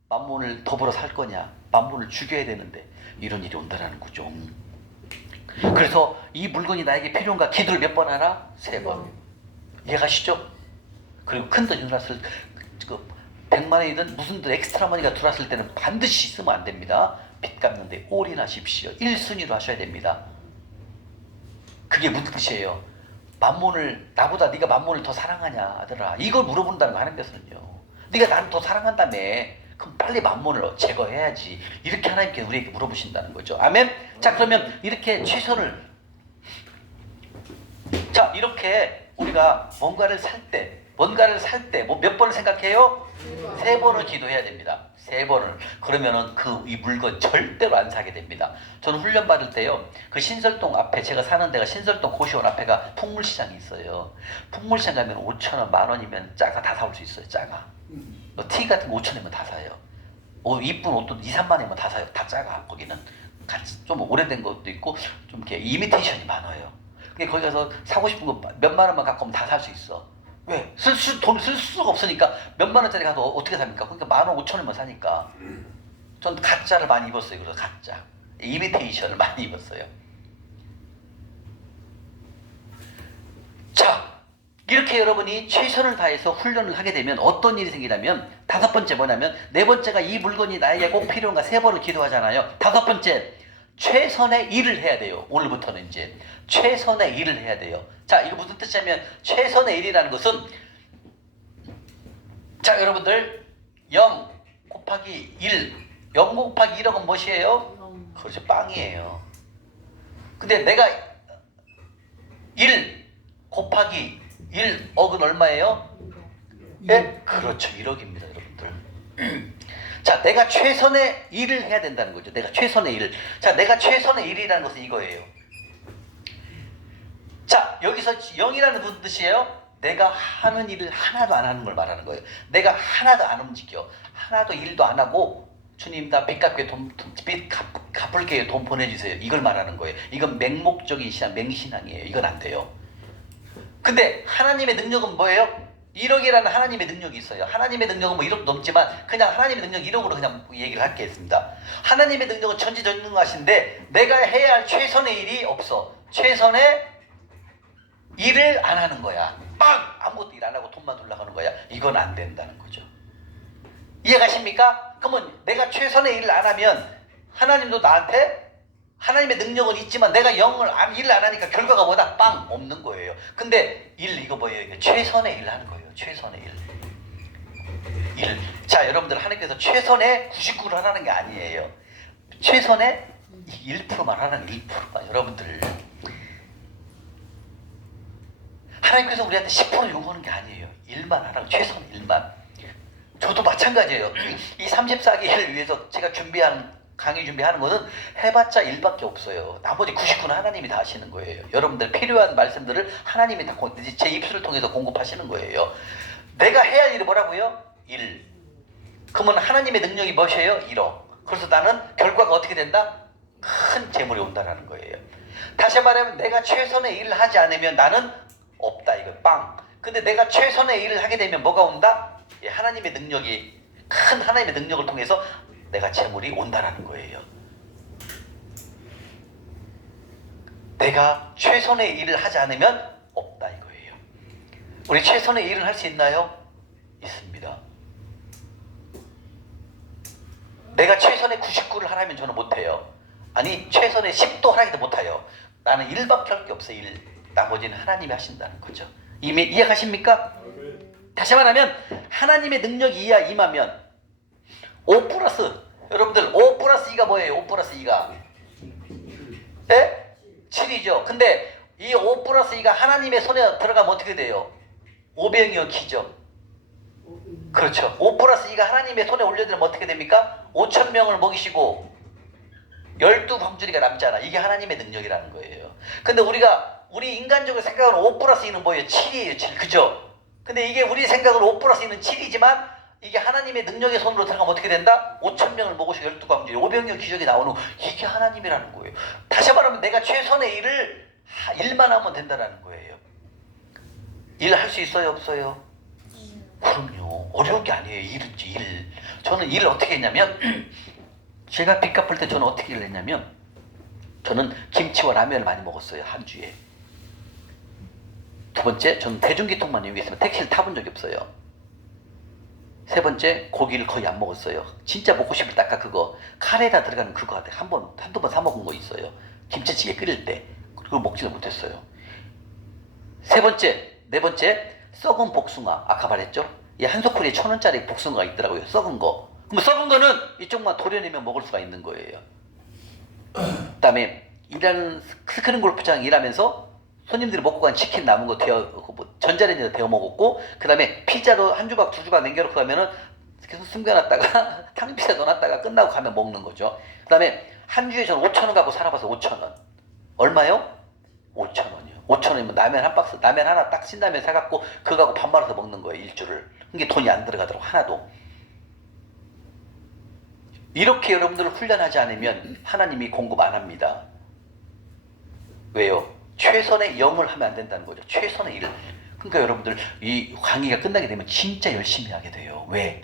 만몬을 더불어 살 거냐. 만몬을 죽여야 되는데 이런 일이 온다라는 거죠. 그래서 이 물건이 나에게 필요한가? 기도를 몇 번 하라? 3번. 이해가시죠? 그리고 큰 돈이 들어왔을 때 100만 원이든 무슨 돈 엑스트라 머니가 들어왔을 때는 반드시 쓰면 안 됩니다. 빚 갚는데 올인하십시오. 1순위로 하셔야 됩니다. 그게 무슨 뜻이에요? 만몬을 나보다 네가 만몬을 더 사랑하냐 아들아. 이걸 물어본다는 거 하나님께서는요. 네가 나를 더 사랑한다며. 그럼 빨리 만몬을 제거해야지. 이렇게 하나님께 우리에게 물어보신다는 거죠. 아멘? 자, 그러면 이렇게 최선을. 자, 이렇게 우리가 뭔가를 살 때 뭐 몇 번을 생각해요? 3번을 기도해야 됩니다. 3번을. 그러면은 이 물건 절대로 안 사게 됩니다. 저는 훈련 받을 때요, 그 신설동 앞에, 제가 사는 데가 신설동 고시원 앞에가 풍물시장이 있어요. 풍물시장 가면 5,000원, 10,000원이면 짜가 다 사올 수 있어요. 짜가. 티 같은 거 5,000원이면 다 사요. 이쁜 옷도 2, 3만 원이면 다 사요. 다 짜가. 거기는 같이 좀 오래된 것도 있고 좀 이렇게 이미테이션이 많아요. 근데 거기 가서 사고 싶은 거 몇만 원만 갖고 오면 다 살 수 있어. 왜? 돈 쓸 수가 없으니까 몇만 원짜리 가서 어떻게 삽니까? 그러니까 15,000원만 사니까. 전 가짜를 많이 입었어요. 그래서 가짜. 이미테이션을 많이 입었어요. 자, 이렇게 여러분이 최선을 다해서 훈련을 하게 되면 어떤 일이 생기냐면, 5번째 뭐냐면, 4번째가 이 물건이 나에게 꼭 필요한가 3번을 기도하잖아요. 5번째, 최선의 일을 해야 돼요. 오늘부터는 이제 최선의 일을 해야 돼요. 자, 이거 무슨 뜻이냐면, 최선의 일이라는 것은, 자, 여러분들 0 곱하기 1, 0 곱하기 1억은 무엇이에요? 그렇죠, 빵이에요. 근데 내가 1 곱하기 1억은 얼마예요? 예? 그렇죠, 1억입니다, 여러분들. 자, 내가 최선의 일을 해야 된다는 거죠. 내가 최선의 일을. 자, 내가 최선의 일이라는 것은 이거예요. 자, 여기서 0이라는 무슨 뜻이에요? 내가 하는 일을 하나도 안 하는 걸 말하는 거예요. 내가 하나도 안 움직여. 하나도 일도 안 하고, 주님 나 빚 갚게 빚 갚을게요. 돈 보내주세요. 이걸 말하는 거예요. 이건 맹목적인 신앙, 맹신앙이에요. 이건 안 돼요. 근데 하나님의 능력은 뭐예요? 1억이라는 하나님의 능력이 있어요. 하나님의 능력은 뭐 1억 넘지만 그냥 하나님의 능력 1억으로 그냥 얘기를 하겠습니다. 하나님의 능력은 전지전능하신데 내가 해야 할 최선의 일이 없어. 최선의 일을 안 하는 거야. 빵! 아무것도 일 안 하고 돈만 돌아가는 거야. 이건 안 된다는 거죠. 이해가십니까? 그러면 내가 최선의 일을 안 하면 하나님도 나한테 하나님의 능력은 있지만 내가 일을 안 하니까 결과가 뭐다? 빵! 없는 거예요. 근데 이거 뭐예요? 이게 최선의 일을 하는 거예요. 최선의 일. 자, 여러분들 하나님께서 최선의 99를 하라는 게 아니에요. 최선의 1%만 하라는 1%만. 여러분들 하나님께서 우리한테 10% 요구하는 게 아니에요. 일만 하라고. 최선의 일만. 저도 마찬가지예요. 이 34기를 위해서 제가 강의 준비하는 것은 해봤자 1밖에 없어요. 나머지 99는 하나님이 다 하시는 거예요. 여러분들 필요한 말씀들을 하나님이 다 제 입술을 통해서 공급하시는 거예요. 내가 해야 할 일이 뭐라고요? 1. 그러면 하나님의 능력이 무엇이에요? 1억. 그래서 나는 결과가 어떻게 된다? 큰 재물이 온다라는 거예요. 다시 말하면 내가 최선의 일을 하지 않으면 나는 없다, 이거 빵. 근데 내가 최선의 일을 하게 되면 뭐가 온다? 하나님의 능력이, 큰 하나님의 능력을 통해서 내가 재물이 온다라는 거예요. 내가 최선의 일을 하지 않으면 없다, 이거예요. 우리 최선의 일을 할 수 있나요? 있습니다. 내가 최선의 99를 하라면 저는 못해요. 아니, 최선의 10도 하라기도 못해요. 나는 1밖에 할 게 없어요. 1. 나머지는 하나님이 하신다는 거죠. 이해가십니까? 다시 말하면 하나님의 능력이 임하면 5 플러스, 여러분들 5 플러스 2가 뭐예요? 5 플러스 2가 예? 7이죠. 근데 이 5 플러스 2가 하나님의 손에 들어가면 어떻게 돼요? 500이요 기죠. 그렇죠. 5 플러스 2가 하나님의 손에 올려드리면 어떻게 됩니까? 5,000명을 먹이시고 12광주리가 남잖아. 이게 하나님의 능력이라는 거예요. 근데 우리 인간적으로 생각하는 5 플러스 2는 뭐예요? 7이에요. 7. 그죠? 근데 이게 우리 생각으로 5 플러스 2는 7이지만 이게 하나님의 능력의 손으로 들어가면 어떻게 된다? 5,000명을 먹으시고 12광주리 500명 기적이 나오는, 이게 하나님이라는 거예요. 다시 말하면 내가 최선의 일만 하면 된다는 거예요. 일 할 수 있어요? 없어요? 그럼요. 어려운 게 아니에요. 일. 저는 일을 어떻게 했냐면 제가 빚 갚을 때 저는 어떻게 일을 했냐면 저는 김치와 라면을 많이 먹었어요. 한 주에. 2번째, 저는 대중교통만 이용했으면 택시를 타본 적이 없어요. 3번째, 고기를 거의 안 먹었어요. 진짜 먹고 싶을 때 아까 그거 카레에다 들어가는 그거 한두 번 사 먹은 거 있어요. 김치찌개 끓일 때. 그걸 먹지를 못했어요. 4번째, 썩은 복숭아. 아까 말했죠? 이 한 소쿠리에 1,000원짜리 복숭아가 있더라고요. 썩은 거. 그럼 썩은 거는 이쪽만 도려내면 먹을 수가 있는 거예요. 그 다음에 스크린 골프장 일하면서 손님들이 먹고 간 치킨 남은 거 전자레인지에 데워 먹었고, 그 다음에 피자로 한 조각 두 조각 남겨놓고 가면은 계속 숨겨놨다가 탕비실에 넣어놨다가 끝나고 가면 먹는 거죠. 그 다음에 한 주에 저는 5,000원 갖고 살아봐서 5,000원. 얼마요? 5,000원이요. 5,000원이면 라면 한 박스, 라면 하나 딱 신라면 사갖고 그거 갖고 밥 말아서 먹는 거예요. 일주를. 그게 돈이 안 들어가더라고, 하나도. 이렇게 여러분들을 훈련하지 않으면 하나님이 공급 안 합니다. 왜요? 최선의 영을 하면 안 된다는 거죠. 최선의 일을. 그러니까 여러분들 이 강의가 끝나게 되면 진짜 열심히 하게 돼요. 왜?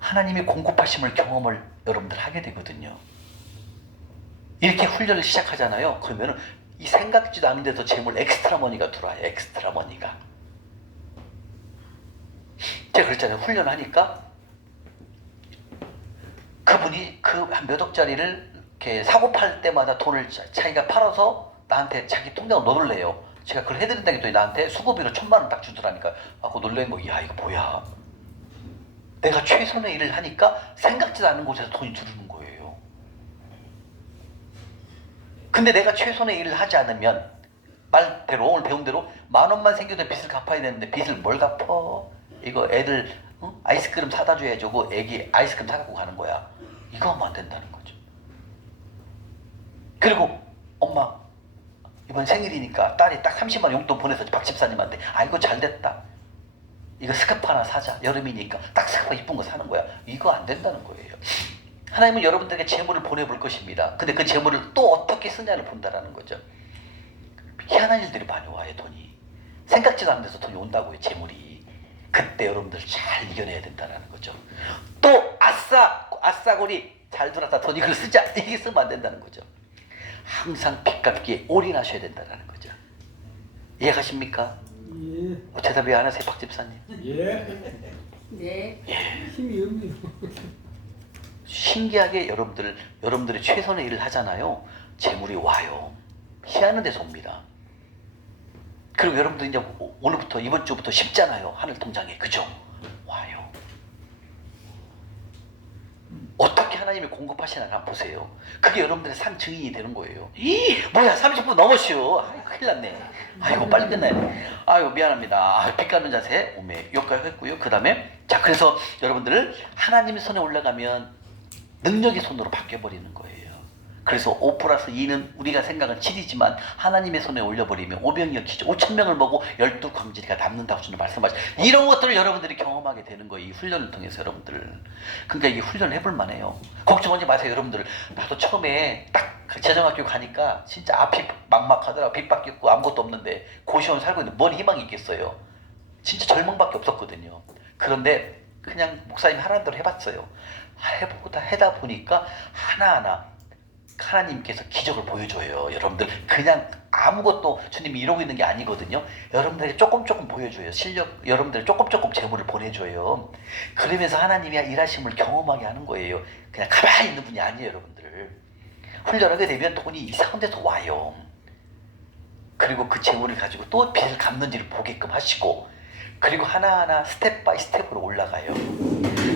하나님이 공급하심을 경험을 여러분들 하게 되거든요. 이렇게 훈련을 시작하잖아요. 그러면은 이 생각지도 않은 데서 재물 엑스트라 머니가 들어와요. 엑스트라 머니가. 제가 그랬잖아요. 훈련하니까 그분이 그 한 몇 억짜리를 이렇게 사고 팔 때마다 돈을 자기가 팔아서 나한테 자기 통장으로 넣어달래요. 제가 그걸 해드린다고 했더니 나한테 수고비로 1,000만 원 딱 주더라니까. 그 놀란 거, 야 이거 뭐야. 내가 최선의 일을 하니까 생각지도 않은 곳에서 돈이 들어오는 거예요. 근데 내가 최선의 일을 하지 않으면 말대로 오늘 배운 대로 10,000원만 생겨도 빚을 갚아야 되는데 빚을 뭘 갚어? 이거 애들 아이스크림 사다 줘야지. 애기 아이스크림 사갖고 가는 거야. 이거 하면 안 된다는 거죠. 그리고 엄마 이번 생일이니까 딸이 딱 30만 원 용돈 보내서 박 집사님한테 이거 잘 됐다. 이거 스카프 하나 사자. 여름이니까 딱 스카프 이쁜 거 사는 거야. 이거 안 된다는 거예요. 하나님은 여러분들에게 재물을 보내볼 것입니다. 근데 그 재물을 또 어떻게 쓰냐를 본다라는 거죠. 희한한 일들이 많이 와요. 돈이. 생각지도 않은 데서 돈이 온다고요. 재물이. 그때 여러분들 잘 이겨내야 된다는 거죠. 또 아싸고리 잘 들었다. 돈 이걸 쓰자. 이게 쓰면 안 된다는 거죠. 항상 빚 갚기에 올인하셔야 된다는 거죠. 이해가십니까? 예. 대답 왜 안 하세요, 박 집사님? 예. 네. 힘이 없네요. 신기하게 여러분들이 최선의 일을 하잖아요. 재물이 와요. 희한한 데서 옵니다. 그리고 여러분들 이제 오늘부터 이번 주부터 쉽잖아요. 하늘 통장에. 그죠? 와요. 어떻게 하나님이 공급하시나 한번 보세요. 그게 여러분들의 산 증인이 되는 거예요. 뭐야 30분 넘었슈. 큰일 났네. 아이고 빨리 끝나네. 아이고 미안합니다. 빚 갚는 자세 오메 여기까지 했고요. 그 다음에 자 그래서 여러분들을 하나님의 손에 올라가면 능력의 손으로 바뀌어버리는 거예요. 그래서 5+2는 우리가 생각은 7이지만 하나님의 손에 올려버리면 5병이어 기죠. 5,000명을 먹고 12광지리가 남는다고 주는 말씀하시죠. 이런 것들을 여러분들이 경험하게 되는 거예요. 이 훈련을 통해서 여러분들. 그러니까 이 훈련을 해볼 만해요. 걱정하지 마세요. 여러분들. 나도 처음에 딱 재정학교 가니까 진짜 앞이 막막하더라고. 빚밖에 없고 아무것도 없는데 고시원 살고 있는데 뭔 희망이 있겠어요. 진짜 절망밖에 없었거든요. 그런데 그냥 목사님이 하라는 대로 해봤어요. 해다 보니까 하나하나 하나님께서 기적을 보여줘요. 여러분들 그냥 아무것도 주님이 이러고 있는 게 아니거든요. 여러분들에게 조금 보여줘요. 실력 여러분들 조금 재물을 보내줘요. 그러면서 하나님이 일하심을 경험하게 하는 거예요. 그냥 가만히 있는 분이 아니에요. 여러분들 훈련하게 되면 돈이 이상한 데서 와요. 그리고 그 재물을 가지고 또 빚을 갚는지를 보게끔 하시고 그리고 하나하나 스텝 바이 스텝으로 올라가요.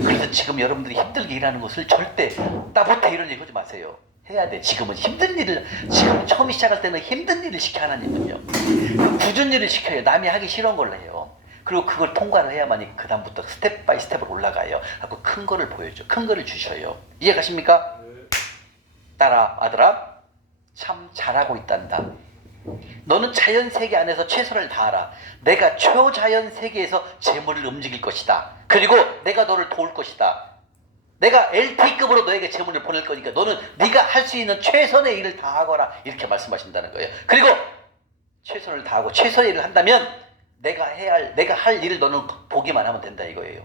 그래서 지금 여러분들이 힘들게 일하는 것을 절대 나부터 이런 얘기 하지 마세요. 해야 돼. 지금은 힘든 일을 지금 처음 시작할 때는 힘든 일을 시켜 하나님은요. 굳은 일을 시켜요. 남이 하기 싫은 걸 해요. 그리고 그걸 통과를 해야만이 그 다음부터 스텝 바이 스텝으로 올라가요. 하고 큰 거를 보여줘. 큰 거를 주셔요. 이해가십니까? 딸아 아들아 참 잘하고 있단다. 너는 자연 세계 안에서 최선을 다하라. 내가 초자연 세계에서 재물을 움직일 것이다. 그리고 내가 너를 도울 것이다. 내가 LT급으로 너에게 재물을 보낼 거니까 너는 네가 할 수 있는 최선의 일을 다하거라. 이렇게 말씀하신다는 거예요. 그리고 최선을 다하고 최선의 일을 한다면 내가 할 일을 너는 보기만 하면 된다 이거예요.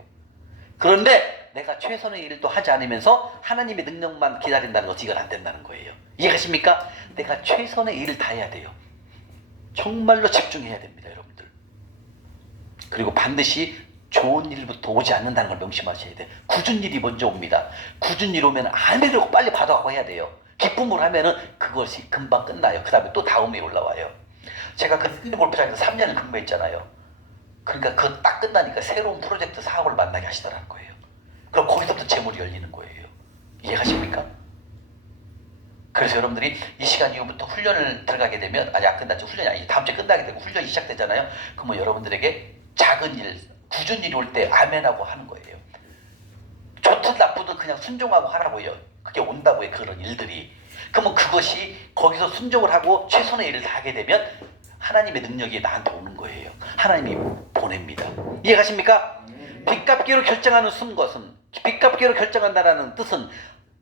그런데 내가 최선의 일을 또 하지 않으면서 하나님의 능력만 기다린다는 것이 이건 안 된다는 거예요. 이해가십니까? 내가 최선의 일을 다해야 돼요. 정말로 집중해야 됩니다, 여러분들. 그리고 반드시 좋은 일부터 오지 않는다는 걸 명심하셔야 돼요. 굳은 일이 먼저 옵니다. 굳은 일 오면 안 해도 빨리 받아가고 해야 돼요. 기쁨으로 하면은 그것이 금방 끝나요. 그 다음에 또 다음에 올라와요. 제가 그 골프장에서 3년을 근무했잖아요. 그러니까 그거 딱 끝나니까 새로운 프로젝트 사업을 만나게 하시더라는 거예요. 그럼 거기서부터 재물이 열리는 거예요. 이해가십니까? 그래서 여러분들이 이 시간 이후부터 훈련을 들어가게 되면 아직 안 끝났죠. 훈련이 아니지. 다음 주에 끝나게 되고 훈련이 시작되잖아요. 그러면 여러분들에게 작은 일 굳은 일이 올 때 아멘하고 하는 거예요. 좋든 나쁘든 그냥 순종하고 하라고요. 그게 온다고요. 그런 일들이. 그러면 그것이 거기서 순종을 하고 최선의 일을 다하게 되면 하나님의 능력이 나한테 오는 거예요. 하나님이 보냅니다. 이해가십니까? 빚 갚기로 결정하는 쓴 것은, 빚 갚기로 결정한다는 뜻은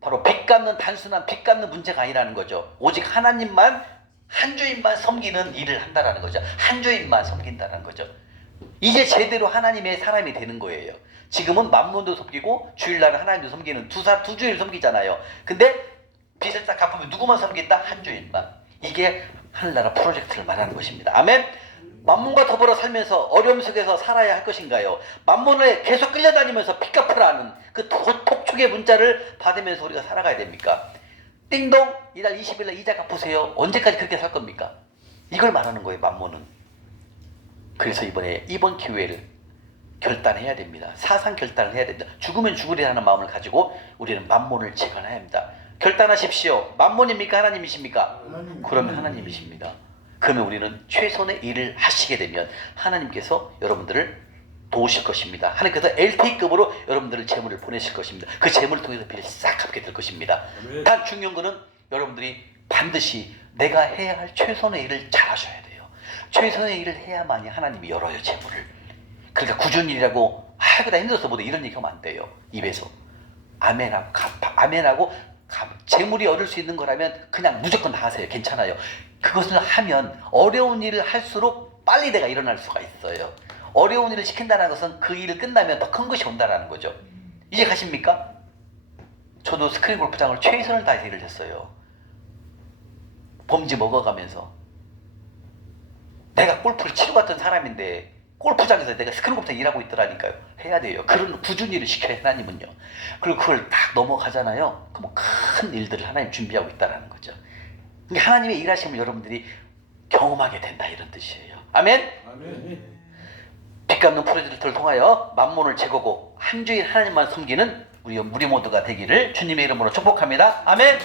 바로 빚 갚는 단순한 빚 갚는 문제가 아니라는 거죠. 오직 하나님만, 한 주인만 섬기는 일을 한다라는 거죠. 한 주인만 섬긴다는 거죠. 이제 제대로 하나님의 사람이 되는 거예요. 지금은 만몬도 섬기고 주일날은 하나님도 섬기는 두 주일 섬기잖아요. 근데 빚을 딱 갚으면 누구만 섬긴다? 한 주인만. 이게 하늘나라 프로젝트를 말하는 것입니다. 아멘. 만몬과 더불어 살면서 어려움 속에서 살아야 할 것인가요? 만몬을 계속 끌려다니면서 빚 갚으라는 그 독촉의 문자를 받으면서 우리가 살아가야 됩니까? 띵동, 이달 20일날 이자 갚으세요. 언제까지 그렇게 살 겁니까? 이걸 말하는 거예요, 만몬은. 그래서 이번 기회를 결단해야 됩니다. 사상 결단을 해야 됩니다. 죽으면 죽으리라는 마음을 가지고 우리는 만몬을 제거해야 합니다. 결단하십시오. 만몬입니까? 하나님이십니까? 그러면 하나님이십니다. 그러면 우리는 최선의 일을 하시게 되면 하나님께서 여러분들을 도우실 것입니다. 하나님께서 LTE급으로 여러분들을 재물을 보내실 것입니다. 그 재물을 통해서 빚을 싹 갚게 될 것입니다. 단 중요한 것은 여러분들이 반드시 내가 해야 할 최선의 일을 잘 하셔야 돼요. 최선의 일을 해야만이 하나님이 열어요, 재물을. 그러니까 꾸준히 일하고 아이고 나 힘들어서 뭐다 이런 얘기하면 안 돼요. 입에서 아멘하고 재물이 얻을 수 있는 거라면 그냥 무조건 다 하세요. 괜찮아요. 그것을 하면 어려운 일을 할수록 빨리 내가 일어날 수가 있어요. 어려운 일을 시킨다는 것은 그 일을 끝나면 더 큰 것이 온다는 거죠. 이제 가십니까? 저도 스크린 골프장을 최선을 다해서 일을 했어요. 범지 먹어가면서. 내가 골프를 치러 갔던 사람인데 골프장에서 내가 스크린 골프장 일하고 있더라니까요. 해야 돼요. 그런 꾸준히 일을 시켜야 하나님은요. 그리고 그걸 딱 넘어가잖아요. 그럼 큰 일들을 하나님 준비하고 있다는 거죠. 그러니까 하나님의 일하심을 여러분들이 경험하게 된다 이런 뜻이에요. 아멘? 아멘. 빚 갚는 프로젝트를 통하여 만몬을 제거고 한 주인 하나님만 섬기는 우리 모두가 되기를 주님의 이름으로 축복합니다. 아멘.